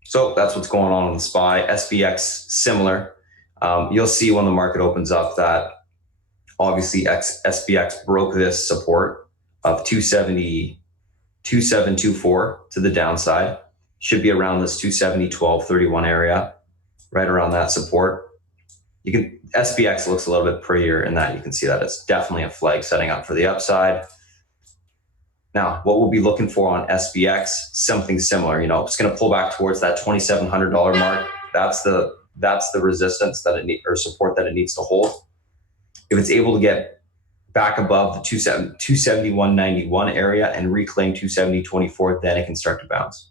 So that's what's going on the SPY. SPX, similar. You'll see when the market opens up that obviously SPX broke this support of 2724 to the downside. Should be around this 270.1231 area, right around that support. SPX looks a little bit prettier in that you can see that it's definitely a flag setting up for the upside. Now, what we'll be looking for on SPX, something similar. It's going to pull back towards that $2,700 mark. That's the resistance that or support that it needs to hold. If it's able to get back above the 271.91 area and reclaim 270.24, then it can start to bounce.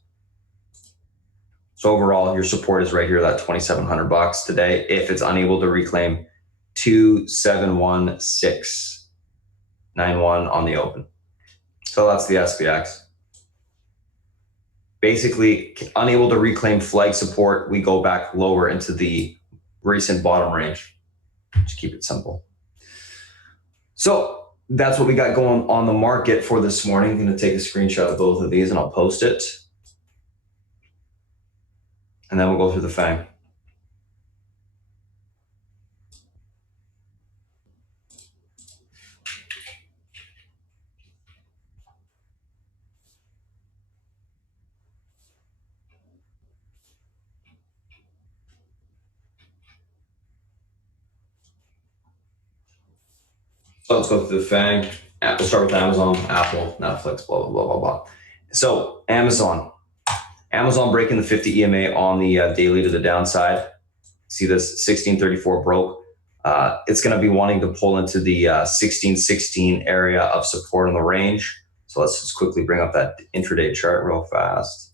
So overall, your support is right here, that $2,700 today. If it's unable to reclaim 271.691 on the open. So that's the SPX. Basically, unable to reclaim flag support, we go back lower into the recent bottom range. Just keep it simple. So that's what we got going on the market for this morning. I'm going to take a screenshot of both of these and I'll post it. And then we'll go through the FANG. So let's go through the FANG. We'll start with Amazon, Apple, Netflix, blah, blah, blah, blah, blah. So Amazon breaking the 50 EMA on the daily to the downside. See this 1634 broke. It's going to be wanting to pull into the 1616 area of support on the range. So let's just quickly bring up that intraday chart real fast.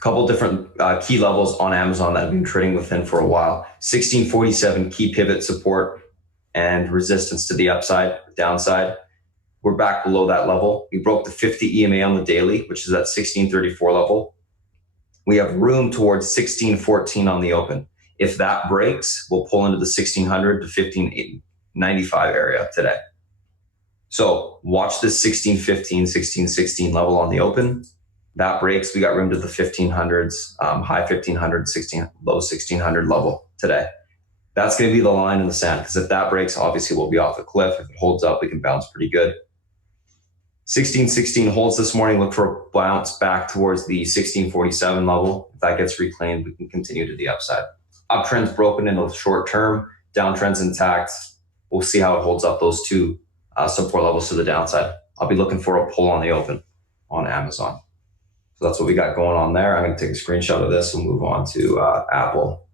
Couple different key levels on Amazon that I've been trading within for a while. 1647 key pivot support and resistance to the upside, downside. We're back below that level. We broke the 50 EMA on the daily, which is at 1634 level. We have room towards 1614 on the open. If that breaks, we'll pull into the 1600 to 1595 area today. So watch this 1615, 1616 level on the open. That breaks, we got room to the 1500s, high 1500, low 1600 level today. That's going to be the line in the sand, because if that breaks, obviously we'll be off the cliff. If it holds up, we can bounce pretty good. 1616 holds this morning. Look for a bounce back towards the 1647 level. If that gets reclaimed, we can continue to the upside. Uptrend's broken in the short term, downtrend's intact. We'll see how it holds up those two support levels to the downside. I'll be looking for a pull on the open on Amazon. So that's what we got going on there. I'm going to take a screenshot of this and move on to Apple.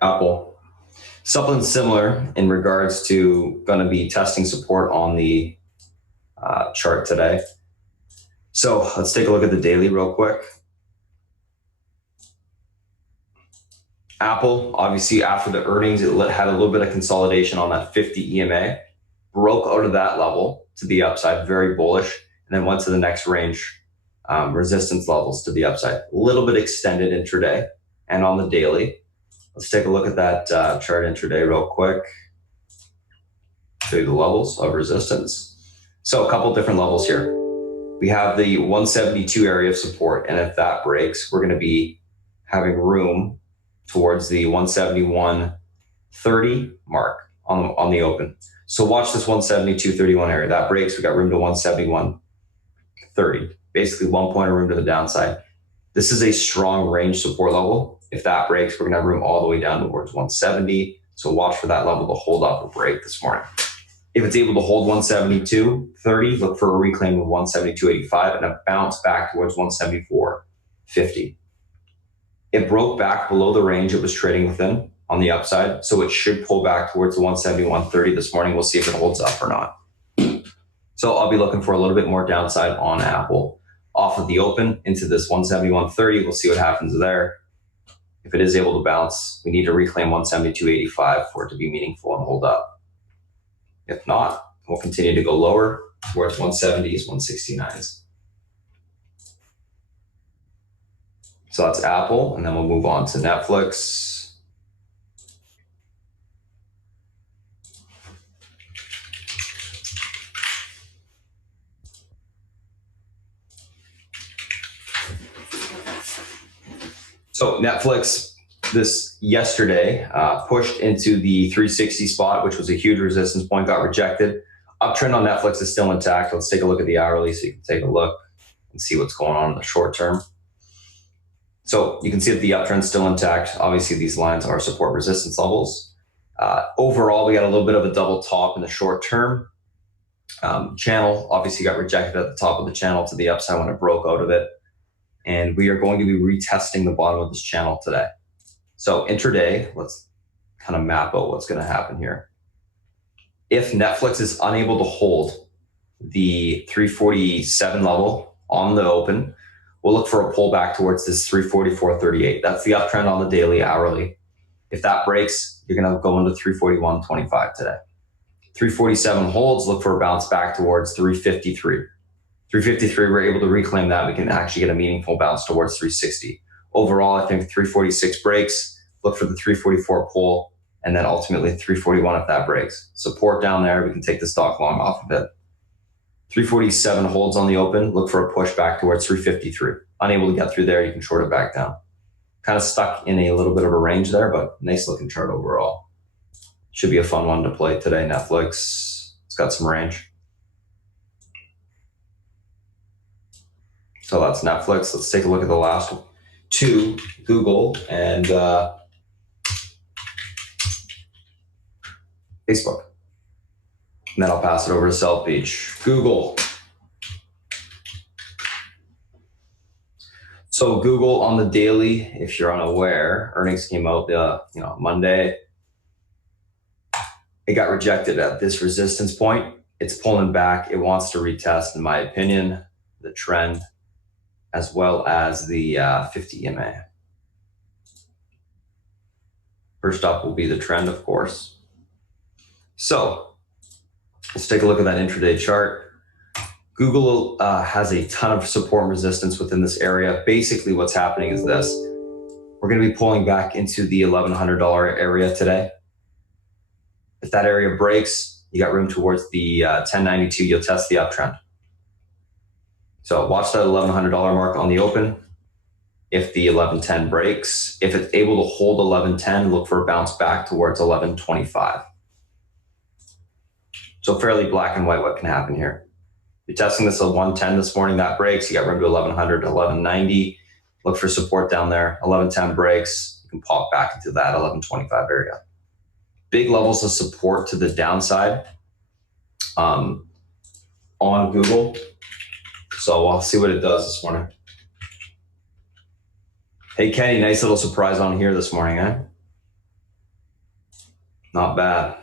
Apple. Something similar in regards to going to be testing support on the chart today. So let's take a look at the daily real quick. Apple, obviously after the earnings, it had a little bit of consolidation on that 50 EMA, broke out of that level to the upside, very bullish, and then went to the next range, resistance levels to the upside. A little bit extended intraday and on the daily. Let's take a look at that chart intraday real quick. Show you the levels of resistance. So a couple different levels here. We have the 172 area of support, and if that breaks, we're going to be having room towards the 171.30 mark on the open. So watch this 172.31 area. That breaks, we got room to 171.30. Basically 1 point of room to the downside. This is a strong range support level. If that breaks, we're going to have room all the way down towards 170. So watch for that level to hold up or break this morning. If it's able to hold 172.30, look for a reclaim of 172.85 and a bounce back towards 174.50. It broke back below the range it was trading within on the upside, so it should pull back towards the 171.30 this morning. We'll see if it holds up or not. So I'll be looking for a little bit more downside on Apple off of the open into this 171.30. We'll see what happens there. If it is able to bounce, we need to reclaim 172.85 for it to be meaningful and hold up. If not, We'll continue to go lower towards 170s, 169s. So that's Apple, and then we'll move on to Netflix. So Netflix, this yesterday, pushed into the 360 spot, which was a huge resistance point, got rejected. Uptrend on Netflix is still intact. Let's take a look at the hourly so you can take a look and see what's going on in the short term. So you can see that the uptrend is still intact. Obviously, these lines are support resistance levels. Overall, we got a little bit of a double top in the short term. Channel obviously got rejected at the top of the channel to the upside when it broke out of it. And we are going to be retesting the bottom of this channel today. So intraday, let's kind of map out what's going to happen here. If Netflix is unable to hold the 347 level on the open, we'll look for a pullback towards this 344.38. That's the uptrend on the daily, hourly. If that breaks, you're going to go into 341.25 today. 347 holds, look for a bounce back towards 353. 353, we're able to reclaim that. We can actually get a meaningful bounce towards 360. Overall, I think 346 breaks, look for the 344 pull, and then ultimately 341 if that breaks. Support down there, we can take the stock long off of it. 347 holds on the open, look for a push back towards 353. Unable to get through there, you can short it back down. Kind of stuck in a little bit of a range there, but nice looking chart overall. Should be a fun one to play today, Netflix. It's got some range. So that's Netflix. Let's take a look at the last two, Google and Facebook. And then I'll pass it over to South Beach. Google. So Google on the daily, if you're unaware, earnings came out Monday. It got rejected at this resistance point. It's pulling back. It wants to retest, in my opinion, the trend as well as the 50 EMA. First up will be the trend, of course. So let's take a look at that intraday chart. Google has a ton of support and resistance within this area. Basically, what's happening is this. We're going to be pulling back into the $1,100 area today. If that area breaks, you got room towards the 1092, you'll test the uptrend. So watch that $1,100 mark on the open. If the 1110 breaks, if it's able to hold 1110, look for a bounce back towards 1125. So fairly black and white what can happen here. You're testing this at 110 this morning, that breaks, you got room to 1100 to 1190. Look for support down there. 1110 breaks, you can pop back into that 1125 area. Big levels of support to the downside on Google. So I'll see what it does this morning. Hey, Kenny, nice little surprise on here this morning, eh? Not bad.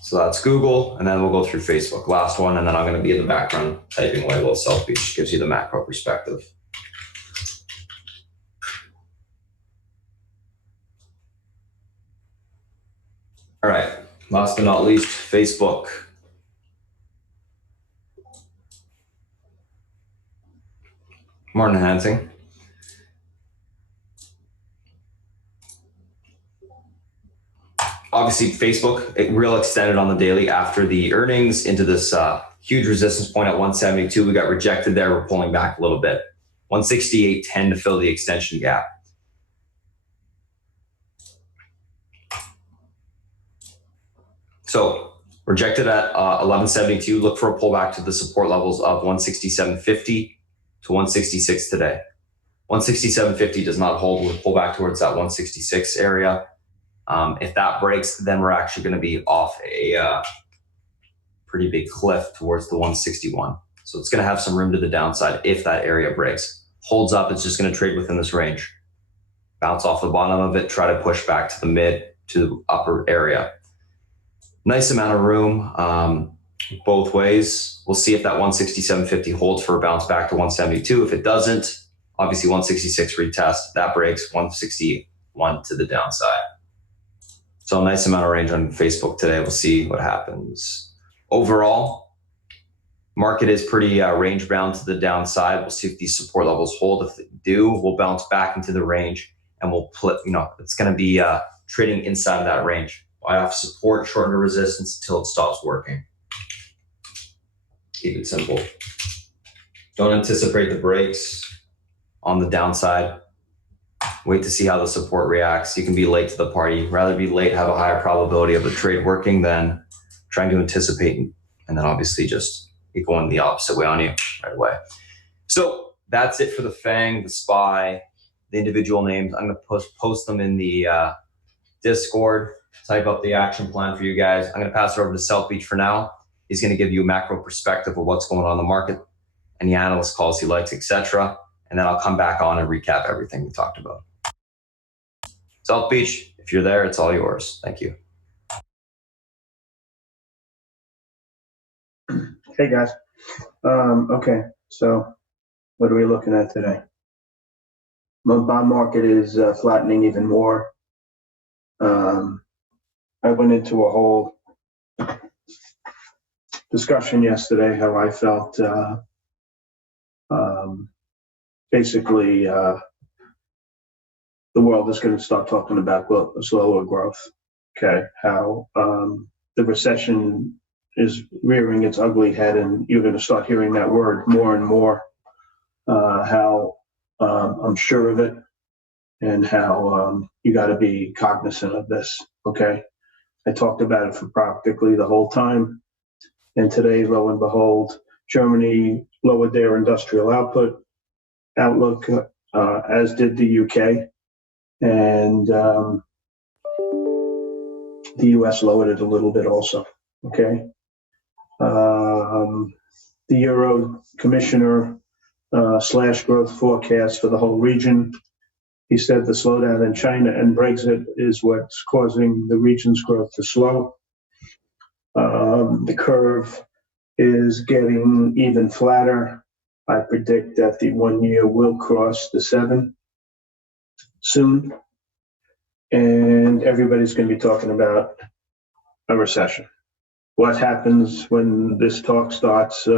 So that's Google, and then we'll go through Facebook. Last one, and then I'm going to be in the background typing away a little South Beach. Gives you the macro perspective. All right, last but not least, Facebook. Morning, Hansing. Obviously, Facebook, it real extended on the daily after the earnings into this huge resistance point at 172. We got rejected there. We're pulling back a little bit. 168.10 to fill the extension gap. So rejected at 1172. Look for a pullback to the support levels of 167.50 to 166 today. 167.50 does not hold. We'll pull back towards that 166 area. If that breaks, then we're actually going to be off a pretty big cliff towards the 161. So it's going to have some room to the downside if that area breaks. Holds up, it's just going to trade within this range. Bounce off the bottom of it, try to push back to the mid to the upper area. Nice amount of room both ways. We'll see if that 167.50 holds for a bounce back to 172. If it doesn't, obviously 166 retest. That breaks 161 to the downside. So a nice amount of range on Facebook today. We'll see what happens. Overall, market is pretty range bound to the downside. We'll see if these support levels hold. If they do, we'll bounce back into the range and we'll flip, it's going to be trading inside of that range. I have support, short-term resistance until it stops working. Keep it simple. Don't anticipate the breaks on the downside. Wait to see how the support reacts. You can be late to the party. Rather be late, have a higher probability of the trade working than trying to anticipate and then obviously just it going the opposite way on you right away. So that's it for the FANG, the SPY, the individual names. I'm going to post them in the Discord, type up the action plan for you guys. I'm going to pass it over to South Beach for now. He's going to give you a macro perspective of what's going on in the market, any analyst calls he likes, etc. And then I'll come back on and recap everything we talked about. South Beach, if you're there, it's all yours. Thank you. Hey guys. Okay, so what are we looking at today? The bond market is flattening even more. I went into a whole discussion yesterday how I felt basically the world is going to start talking about slower growth. Okay, how the recession is rearing its ugly head, and you're going to start hearing that word more and more. How I'm sure of it, and how you got to be cognizant of this. Okay, I talked about it for practically the whole time, and today, lo and behold, Germany lowered their industrial outlook, as did the UK, and the US lowered it a little bit also. Okay. The Euro Commissioner slash growth forecast for the whole region. He said the slowdown in China and Brexit is what's causing the region's growth to slow. The curve is getting even flatter. I predict that the 1 year will cross the 7 soon. And everybody's going to be talking about a recession. What happens when this talk starts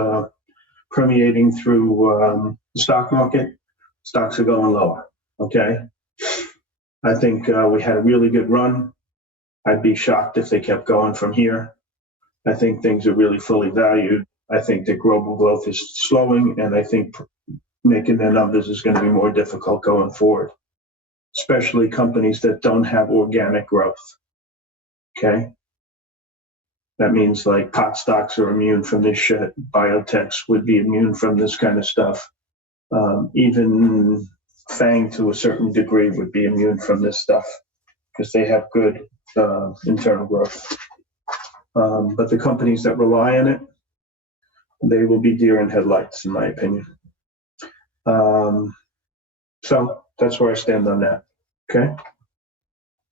permeating through the stock market? Stocks are going lower, okay? I think we had a really good run. I'd be shocked if they kept going from here. I think things are really fully valued. I think that global growth is slowing, and I think making their numbers is going to be more difficult going forward, especially companies that don't have organic growth, okay? That means like pot stocks are immune from this shit. Biotechs would be immune from this kind of stuff. Even FANG to a certain degree would be immune from this stuff because they have good internal growth. But the companies that rely on it, they will be deer in headlights, in my opinion. So that's where I stand on that, okay?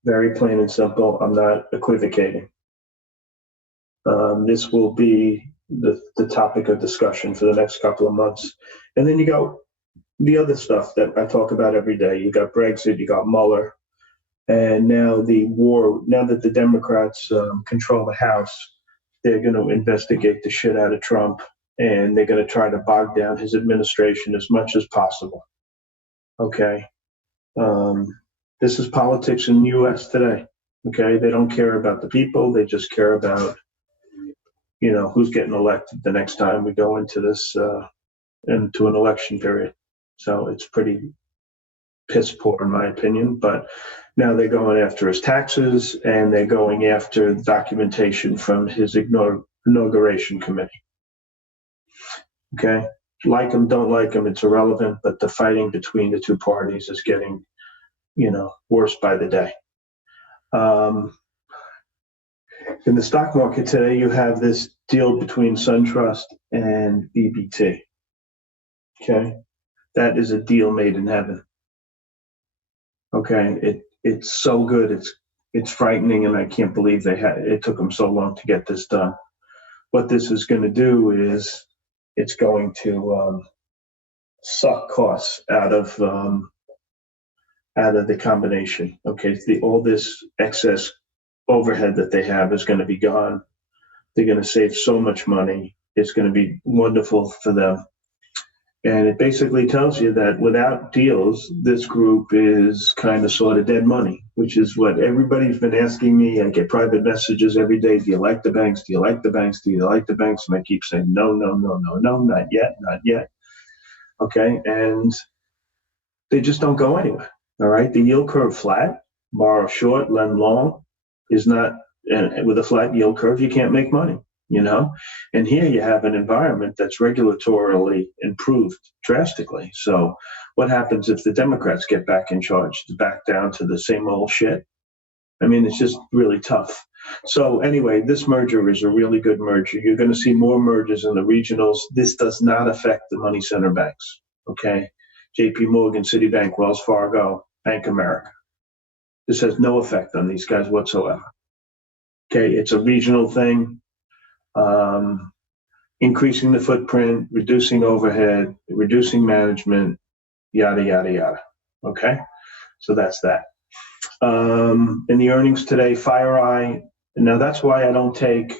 Very plain and simple. I'm not equivocating. This will be the topic of discussion for the next couple of months. And then you got the other stuff that I talk about every day. You got Brexit, you got Mueller, and now the war. Now that the Democrats control the House, they're going to investigate the shit out of Trump, and they're going to try to bog down his administration as much as possible. Okay. This is politics in the U.S. today. Okay. They don't care about the people. They just care about who's getting elected the next time we go into this, into an election period. So it's pretty piss poor in my opinion, but now they're going after his taxes and they're going after the documentation from his inauguration committee. Okay. Like him, don't like him, it's irrelevant, but the fighting between the two parties is getting, worse by the day. In the stock market today, you have this deal between SunTrust and BBT. Okay, that is a deal made in heaven. Okay, it's so good, it's frightening, and I can't believe it took them so long to get this done. What this is going to do is it's going to suck costs out of the combination. Okay, all this excess overhead that they have is going to be gone. They're going to save so much money. It's going to be wonderful for them. And it basically tells you that without deals, this group is kind of sort of dead money, which is what everybody's been asking me. I get private messages every day. Do you like the banks? Do you like the banks? Do you like the banks? And I keep saying, no, no, no, no, no, not yet, not yet. Okay. And they just don't go anywhere. All right. The yield curve flat, borrow short, lend long is not, and with a flat yield curve, you can't make money. And here you have an environment that's regulatorily improved drastically. So what happens if the Democrats get back in charge, back down to the same old shit? I mean, it's just really tough. So anyway, this merger is a really good merger. You're going to see more mergers in the regionals. This does not affect the money center banks, okay? JP Morgan, Citibank, Wells Fargo, Bank of America. This has no effect on these guys whatsoever. Okay, it's a regional thing. Increasing the footprint, reducing overhead, reducing management, yada, yada, yada. Okay, so that's that. In the earnings today, FireEye, now that's why I don't take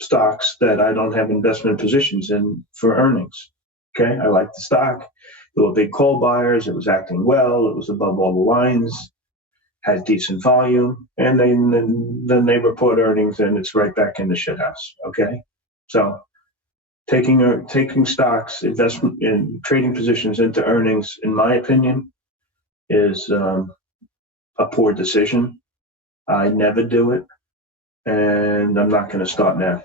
stocks that I don't have investment positions in for earnings. Okay, I like the stock. There were big call buyers. It was acting well. It was above all the lines. Had decent volume, and then they report earnings, and it's right back in the shithouse. Okay, so taking stocks, investment in trading positions into earnings, in my opinion, is a poor decision. I never do it, and I'm not going to start now.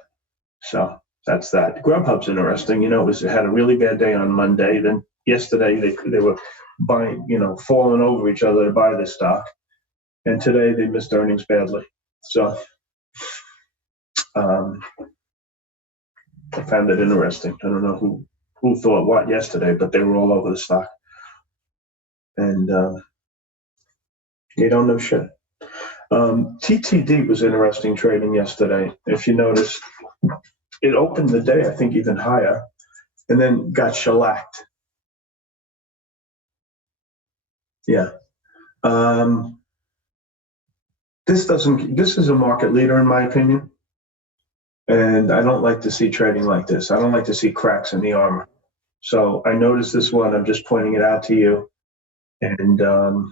So that's that. Grubhub's interesting. It had a really bad day on Monday. Then yesterday they were buying, falling over each other to buy this stock. And today they missed earnings badly. So I found it interesting. I don't know who thought what yesterday, but they were all over the stock. And they don't know shit. TTD was interesting trading yesterday. If you notice, it opened the day, I think, even higher, and then got shellacked. Yeah. This is a market leader, in my opinion, and I don't like to see trading like this. I don't like to see cracks in the armor. So I noticed this one. I'm just pointing it out to you, and I'm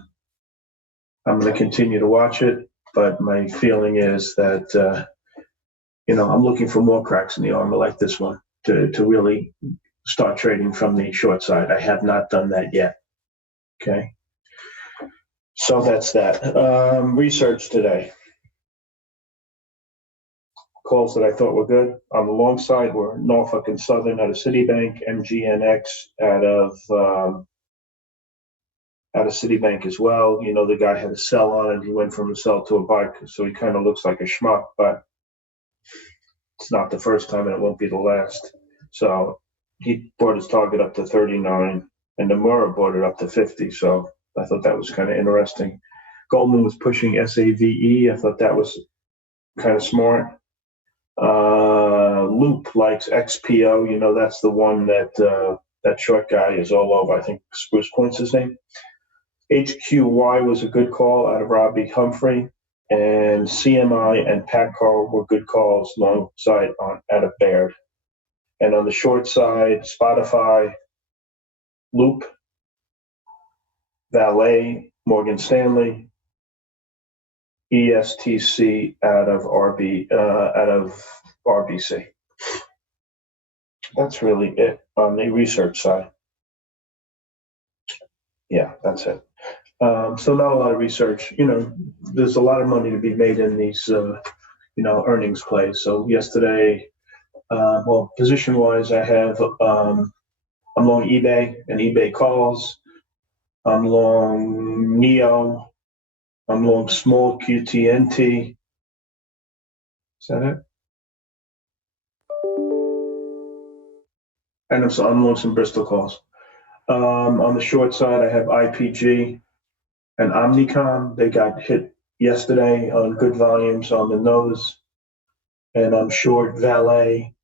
going to continue to watch it. But my feeling is that I'm looking for more cracks in the armor like this one to really start trading from the short side. I have not done that yet. Okay. So that's that. Research today. Calls that I thought were good. On the long side were Norfolk and Southern out of Citibank, MGNX out of Citibank as well. The guy had a sell on it. He went from a sell to a buy, so he kind of looks like a schmuck, but it's not the first time and it won't be the last. So he brought his target up to 39, and Nomura brought it up to 50. So I thought that was kind of interesting. Goldman was pushing SAVE. I thought that was kind of smart. Loop likes XPO. That's the one that short guy is all over. I think Spruce Point's his name. HQY was a good call out of Robbie Humphrey, and CMI and PACCAR were good calls long side out of Baird. And on the short side, Spotify, Loop, Valet, Morgan Stanley, ESTC out of RBC. That's really it on the research side. Yeah, that's it. So not a lot of research. There's a lot of money to be made in these, earnings plays. So yesterday, position-wise, I have I'm long eBay and eBay calls. I'm long NEO. I'm long small QTNT. Is that it? And I'm long some Bristol calls. On the short side, I have IPG and Omnicom. They got hit yesterday on good volumes on the nose. And I'm short Valet.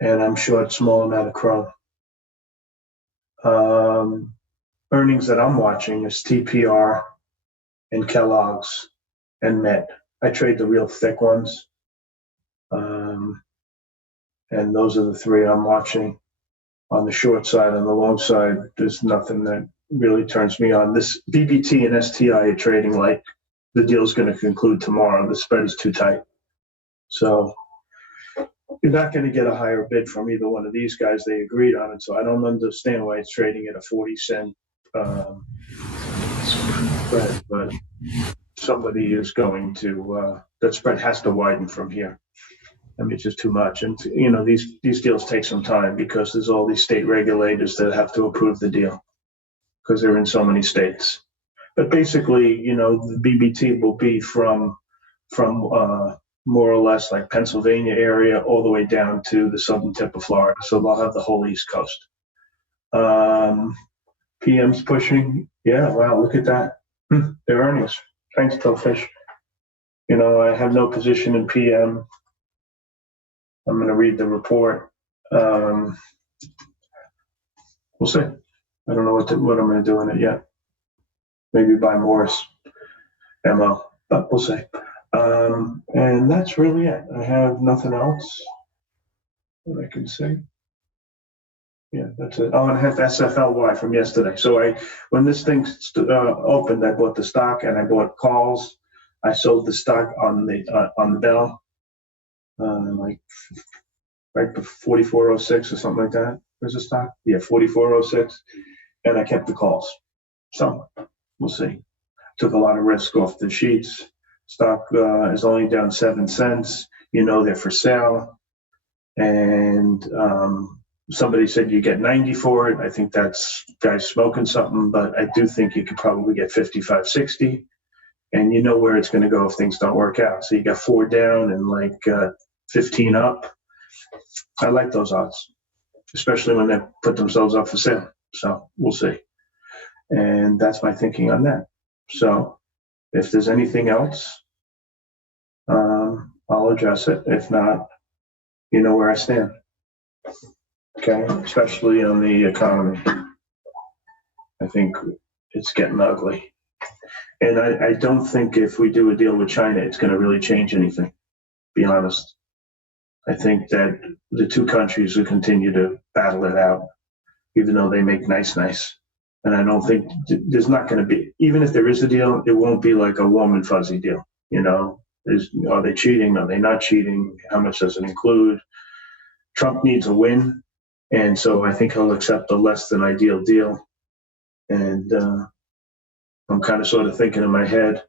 And I'm short small amount of Chrome. Earnings that I'm watching is TPR and Kellogg's and Met. I trade the real thick ones. And those are the three I'm watching. On the short side, on the long side, there's nothing that really turns me on. This BBT and STI are trading like the deal's going to conclude tomorrow. The spread is too tight. So you're not going to get a higher bid from either one of these guys. They agreed on it. So I don't understand why it's trading at a 40-cent spread. But somebody is going to, that spread has to widen from here. I mean, it's just too much. And, you know, these deals take some time because there's all these state regulators that have to approve the deal because they're in so many states. But basically, you know, the BBT will be from more or less like Pennsylvania area all the way down to the southern tip of Florida. So they'll have the whole East Coast. PM's pushing. Yeah, wow, look at that. Their earnings. Thanks, Philfish. You know, I have no position in PM. I'm going to read the report. We'll see. I don't know what I'm going to do in it yet. Maybe buy Morris MO, but we'll see. And that's really it. I have nothing else that I can say. Yeah, that's it. Oh, and I have SFLY from yesterday. So when this thing opened, I bought the stock and I bought calls. I sold the stock on the bell. Like right before 44.06 or something like that. Where's the stock? Yeah, 44.06, and I kept the calls. So we'll see. Took a lot of risk off the sheets. Stock is only down 7 cents. You know they're for sale, and somebody said you get 90 for it. I think that's guys smoking something, but I do think you could probably get 55, 60, and you know where it's going to go if things don't work out. So you got 4 down and like 15 up. I like those odds, especially when they put themselves up for sale. So we'll see. And that's my thinking on that. So if there's anything else, I'll address it. If not, you know where I stand. Okay, especially on the economy. I think it's getting ugly. And I don't think if we do a deal with China, it's going to really change anything, be honest. I think that the two countries will continue to battle it out, even though they make nice. And I don't think there's not going to be, even if there is a deal, it won't be like a warm and fuzzy deal. You know, are they cheating? Are they not cheating? How much does it include? Trump needs a win. And so I think he'll accept a less than ideal deal. And I'm kind of sort of thinking in my head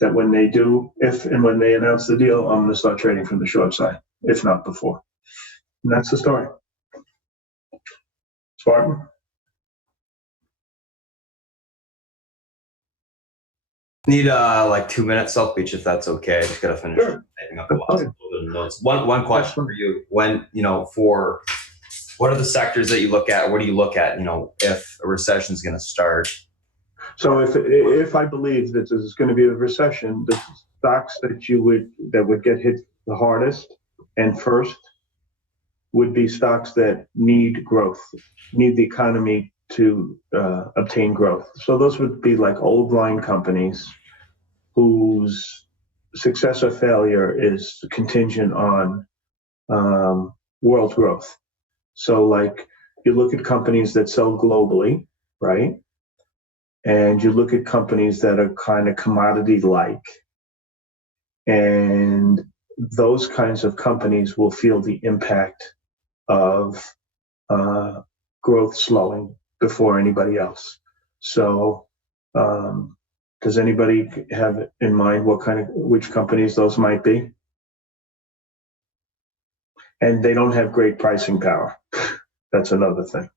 that when they do, if and when they announce the deal, I'm going to start trading from the short side, if not before. And that's the story. Spartan? Need like 2 minutes self-speech if that's okay. I just gotta finish typing up the last little bit of notes. One question for you. When, you know, for what are the sectors that you look at? What do you look at, you know, if a recession is gonna start? So if I believe that there's going to be a recession, the stocks that would get hit the hardest and first would be stocks that need growth, need the economy to obtain growth. So those would be like old line companies whose success or failure is contingent on world growth. So like you look at companies that sell globally, right? And you look at companies that are kind of commodity-like, and those kinds of companies will feel the impact of growth slowing before anybody else. So does anybody have in mind which companies those might be? And they don't have great pricing power. That's another thing.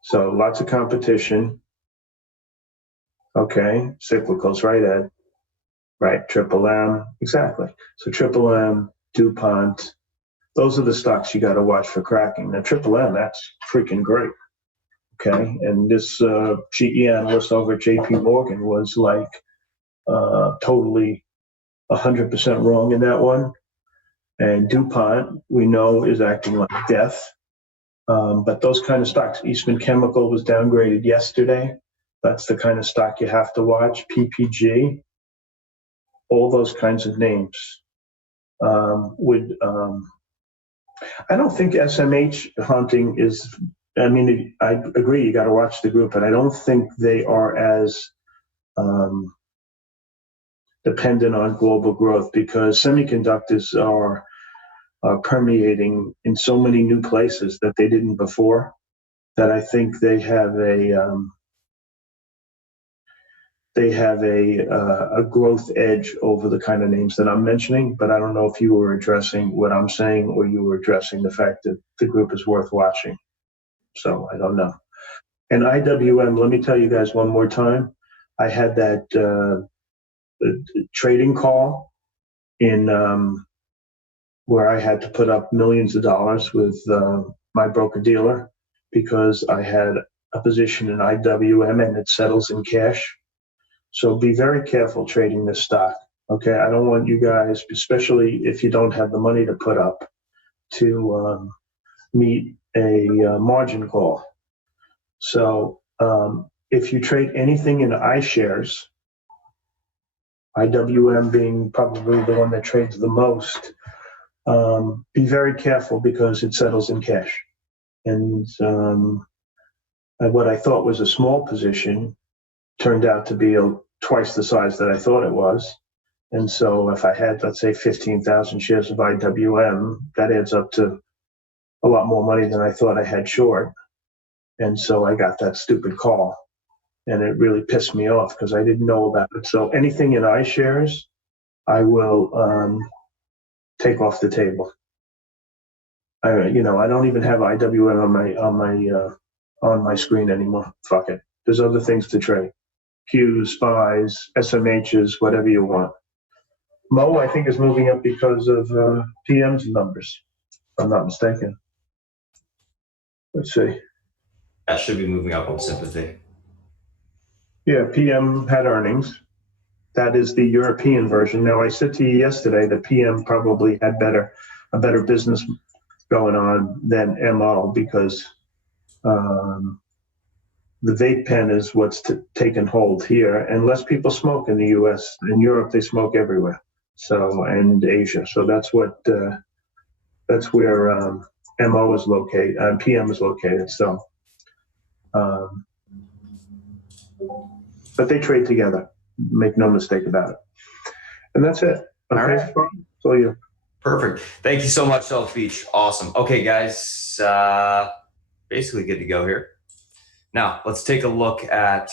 So lots of competition. Okay, cyclicals, right, Ed? Right, Triple M, exactly. So Triple M, DuPont, those are the stocks you got to watch for cracking. Now, Triple M, that's freaking great. Okay, and this GE analyst over at JP Morgan was like totally 100% wrong in that one. And DuPont, we know, is acting like death. But those kind of stocks, Eastman Chemical was downgraded yesterday. That's the kind of stock you have to watch. PPG, all those kinds of names would. I don't think SMH hunting is. I mean, I agree. You got to watch the group, but I don't think they are as dependent on global growth because semiconductors are permeating in so many new places that they didn't before. That I think they have a growth edge over the kind of names that I'm mentioning. But I don't know if you were addressing what I'm saying or you were addressing the fact that the group is worth watching. So I don't know. And IWM, let me tell you guys one more time. I had that trading call in where I had to put up millions of dollars with my broker dealer because I had a position in IWM and it settles in cash. So be very careful trading this stock. Okay, I don't want you guys, especially if you don't have the money to put up, to meet a margin call. So if you trade anything in iShares, IWM being probably the one that trades the most, be very careful because it settles in cash. And what I thought was a small position turned out to be twice the size that I thought it was. And so if I had, let's say, 15,000 shares of IWM, that adds up to a lot more money than I thought I had short. And so I got that stupid call. And it really pissed me off because I didn't know about it. So anything in iShares, I will take off the table. I don't even have IWM on my screen anymore. Fuck it. There's other things to trade. Qs, SPYs, SMHs, whatever you want. Mo, I think, is moving up because of PM's numbers, if I'm not mistaken. Let's see. That should be moving up on sympathy. Yeah, PM had earnings. That is the European version. Now, I said to you yesterday that PM probably had a better business going on than MO because the vape pen is what's taken hold here, and less people smoke in the U.S. In Europe, they smoke everywhere. So, and Asia. So that's where MO is located, PM is located. So, but they trade together. Make no mistake about it. And that's it. Okay. All right. So you. Perfect. Thank you so much, Self Beach. Awesome. Okay, guys. Basically good to go here. Now, let's take a look at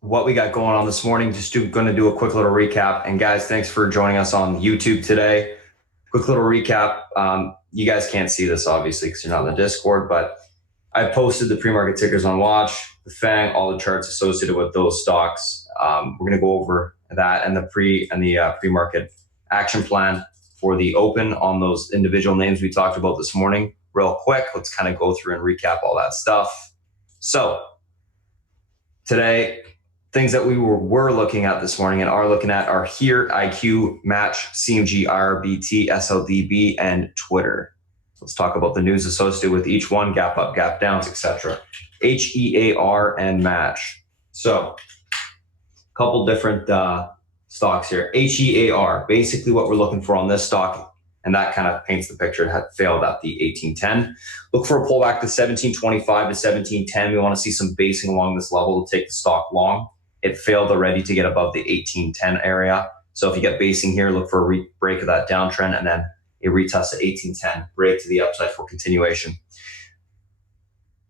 what we got going on this morning. Just going to do a quick little recap. And guys, thanks for joining us on YouTube today. Quick little recap. You guys can't see this, obviously, because you're not in the Discord, but I posted the pre-market tickers on Watch, the FANG, all the charts associated with those stocks. We're going to go over that and the pre-market action plan for the open on those individual names we talked about this morning. Real quick, let's kind of go through and recap all that stuff. So today, things that we were looking at this morning and are looking at are here, IQ, Match, CMG, IRBT, SLDB, and Twitter. Let's talk about the news associated with each one, gap up, gap downs, etc. HEAR and Match. So a couple different stocks here. HEAR, basically what we're looking for on this stock, and that kind of paints the picture. It had failed at the 1810. Look for a pullback to 1725 to 1710. We want to see some basing along this level to take the stock long. It failed already to get above the 1810 area. So if you get basing here, look for a break of that downtrend and then a retest at 1810, break to the upside for continuation.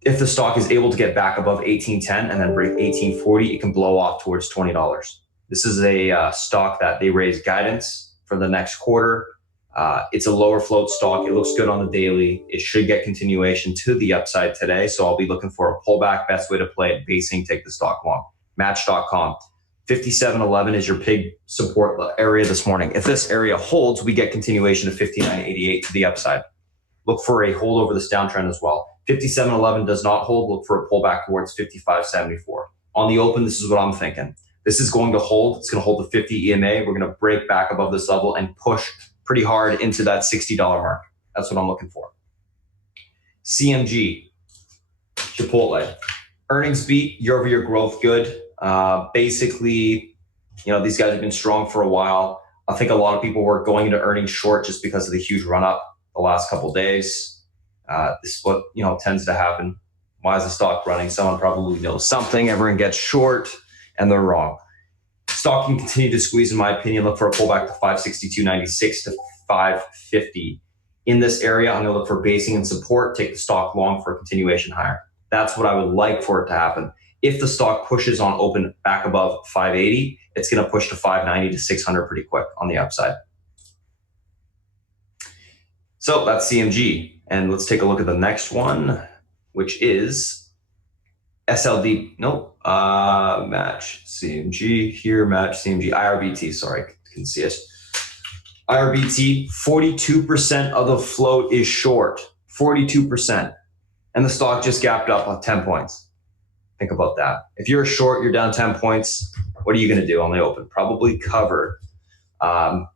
If the stock is able to get back above 1810 and then break 1840, it can blow off towards $20. This is a stock that they raised guidance for the next quarter. It's a lower float stock. It looks good on the daily. It should get continuation to the upside today. So I'll be looking for a pullback. Best way to play it, basing, take the stock long. Match.com. 57.11 is your big support area this morning. If this area holds, we get continuation of 59.88 to the upside. Look for a hold over this downtrend as well. 57.11 does not hold. Look for a pullback towards 55.74. On the open, this is what I'm thinking. This is going to hold. It's going to hold the 50 EMA. We're going to break back above this level and push pretty hard into that $60 mark. That's what I'm looking for. CMG, Chipotle. Earnings beat, year-over-year growth good. Basically, You know, these guys have been strong for a while. I think a lot of people were going into earnings short just because of the huge run up the last couple of days. This is what, you know, tends to happen. Why is the stock running? Someone probably knows something. Everyone gets short and they're wrong. Stock can continue to squeeze, in my opinion. Look for a pullback to 562.96 to 550. In this area, I'm going to look for basing and support. Take the stock long for a continuation higher. That's what I would like for it to happen. If the stock pushes on open back above 580, it's going to push to 590 to 600 pretty quick on the upside. So that's CMG. And let's take a look at the next one, which is SLD. Nope. Match CMG here. Match CMG. IRBT. Sorry, I can see it. IRBT, 42% of the float is short. 42%. And the stock just gapped up on 10 points. Think about that. If you're short, you're down 10 points. What are you going to do on the open? Probably cover. 42%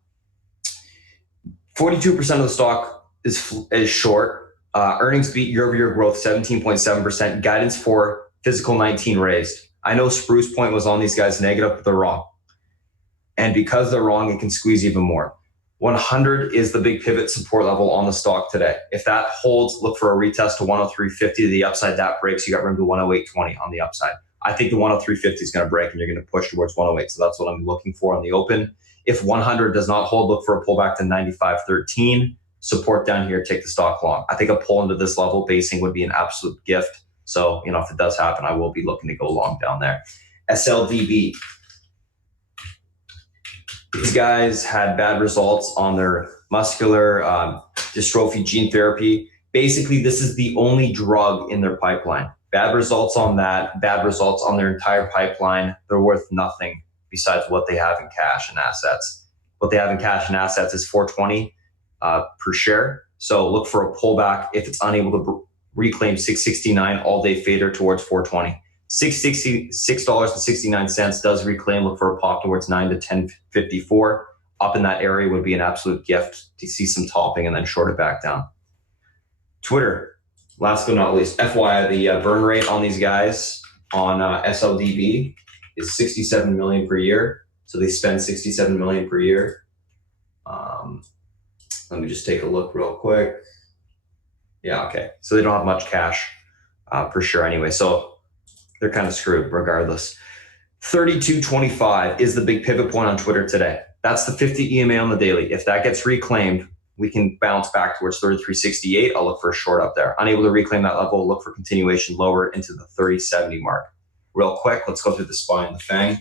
of the stock is short. Earnings beat year-over-year growth 17.7%. Guidance for fiscal 19 raised. I know Spruce Point was on these guys negative, but they're wrong. And because they're wrong, it can squeeze even more. 100 is the big pivot support level on the stock today. If that holds, look for a retest to 103.50 to the upside. That breaks, you got room to 108.20 on the upside. I think the 103.50 is going to break and you're going to push towards 108. So that's what I'm looking for on the open. If 100 does not hold, look for a pullback to 95.13. Support down here, take the stock long. I think a pull into this level basing would be an absolute gift. So, you know, if it does happen, I will be looking to go long down there. SLDB. These guys had bad results on their muscular dystrophy gene therapy. Basically, this is the only drug in their pipeline. Bad results on that, bad results on their entire pipeline. They're worth nothing besides what they have in cash and assets. What they have in cash and assets is $4.20 per share. So look for a pullback if it's unable to reclaim $6.69 all-day fader towards $4.20. $6.69 does reclaim. Look for a pop towards 9 to 10.54. Up in that area would be an absolute gift to see some topping and then short it back down. Twitter, last but not least, FYI, the burn rate on these guys on SLDB is 67 million per year. So they spend 67 million per year. Let me just take a look real quick. Yeah, okay. So they don't have much cash for sure anyway. So they're kind of screwed regardless. 32.25 is the big pivot point on Twitter today. That's the 50 EMA on the daily. If that gets reclaimed, we can bounce back towards 33.68. I'll look for a short up there. Unable to reclaim that level, look for continuation lower into the 30.70 mark. Real quick, let's go through the SPY and the FANG.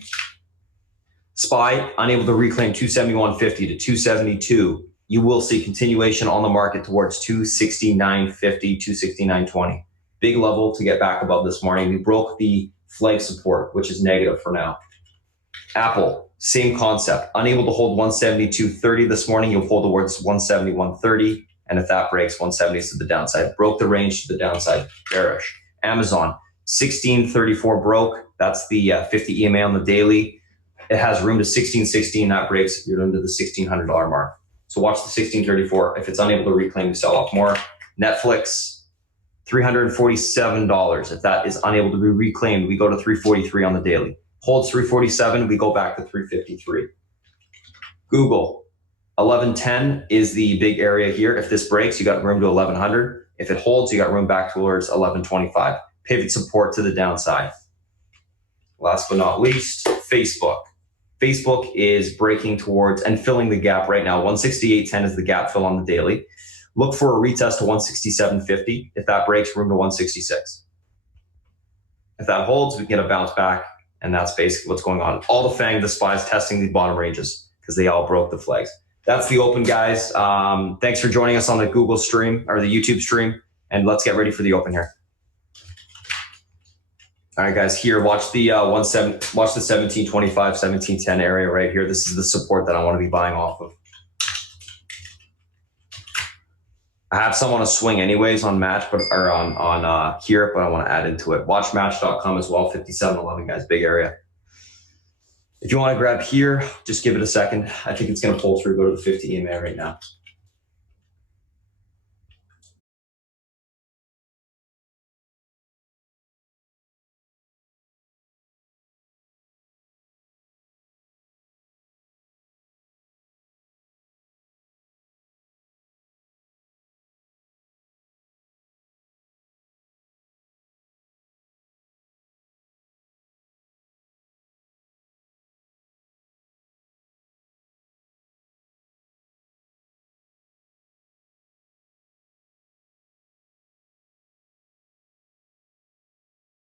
SPY, unable to reclaim 271.50 to 272. You will see continuation on the market towards 269.50, 269.20. Big level to get back above this morning. We broke the flag support, which is negative for now. Apple, same concept. Unable to hold 172.30 this morning. You'll pull towards 171.30. And if that breaks, 170 is to the downside. Broke the range to the downside. Bearish. Amazon, 16.34 broke. That's the 50 EMA on the daily. It has room to 16.16. That breaks. You're into the $1,600 mark. So watch the 16.34. If it's unable to reclaim, you sell off more. Netflix, $347. If that is unable to be reclaimed, we go to 343 on the daily. Holds 347, we go back to 353. Google, 1110 is the big area here. If this breaks, you got room to 1100. If it holds, you got room back towards 1125. Pivot support to the downside. Last but not least, Facebook. Facebook is breaking towards and filling the gap right now. 168.10 is the gap fill on the daily. Look for a retest to 167.50. If that breaks, room to 166. If that holds, we can get a bounce back, and that's basically what's going on. All the FANG, the SPYs testing the bottom ranges because they all broke the flags. That's the open, guys. Thanks for joining us on the Google stream or the YouTube stream, and let's get ready for the open here. All right, guys, here, watch the 17.25, 17.10 area right here. This is the support that I want to be buying off of. I have some on a swing anyways on match, but or on here, but I want to add into it. Watch match.com as well, 57.11, guys, big area. If you want to grab here, just give it a second. I think it's going to pull through, go to the 50 EMA right now.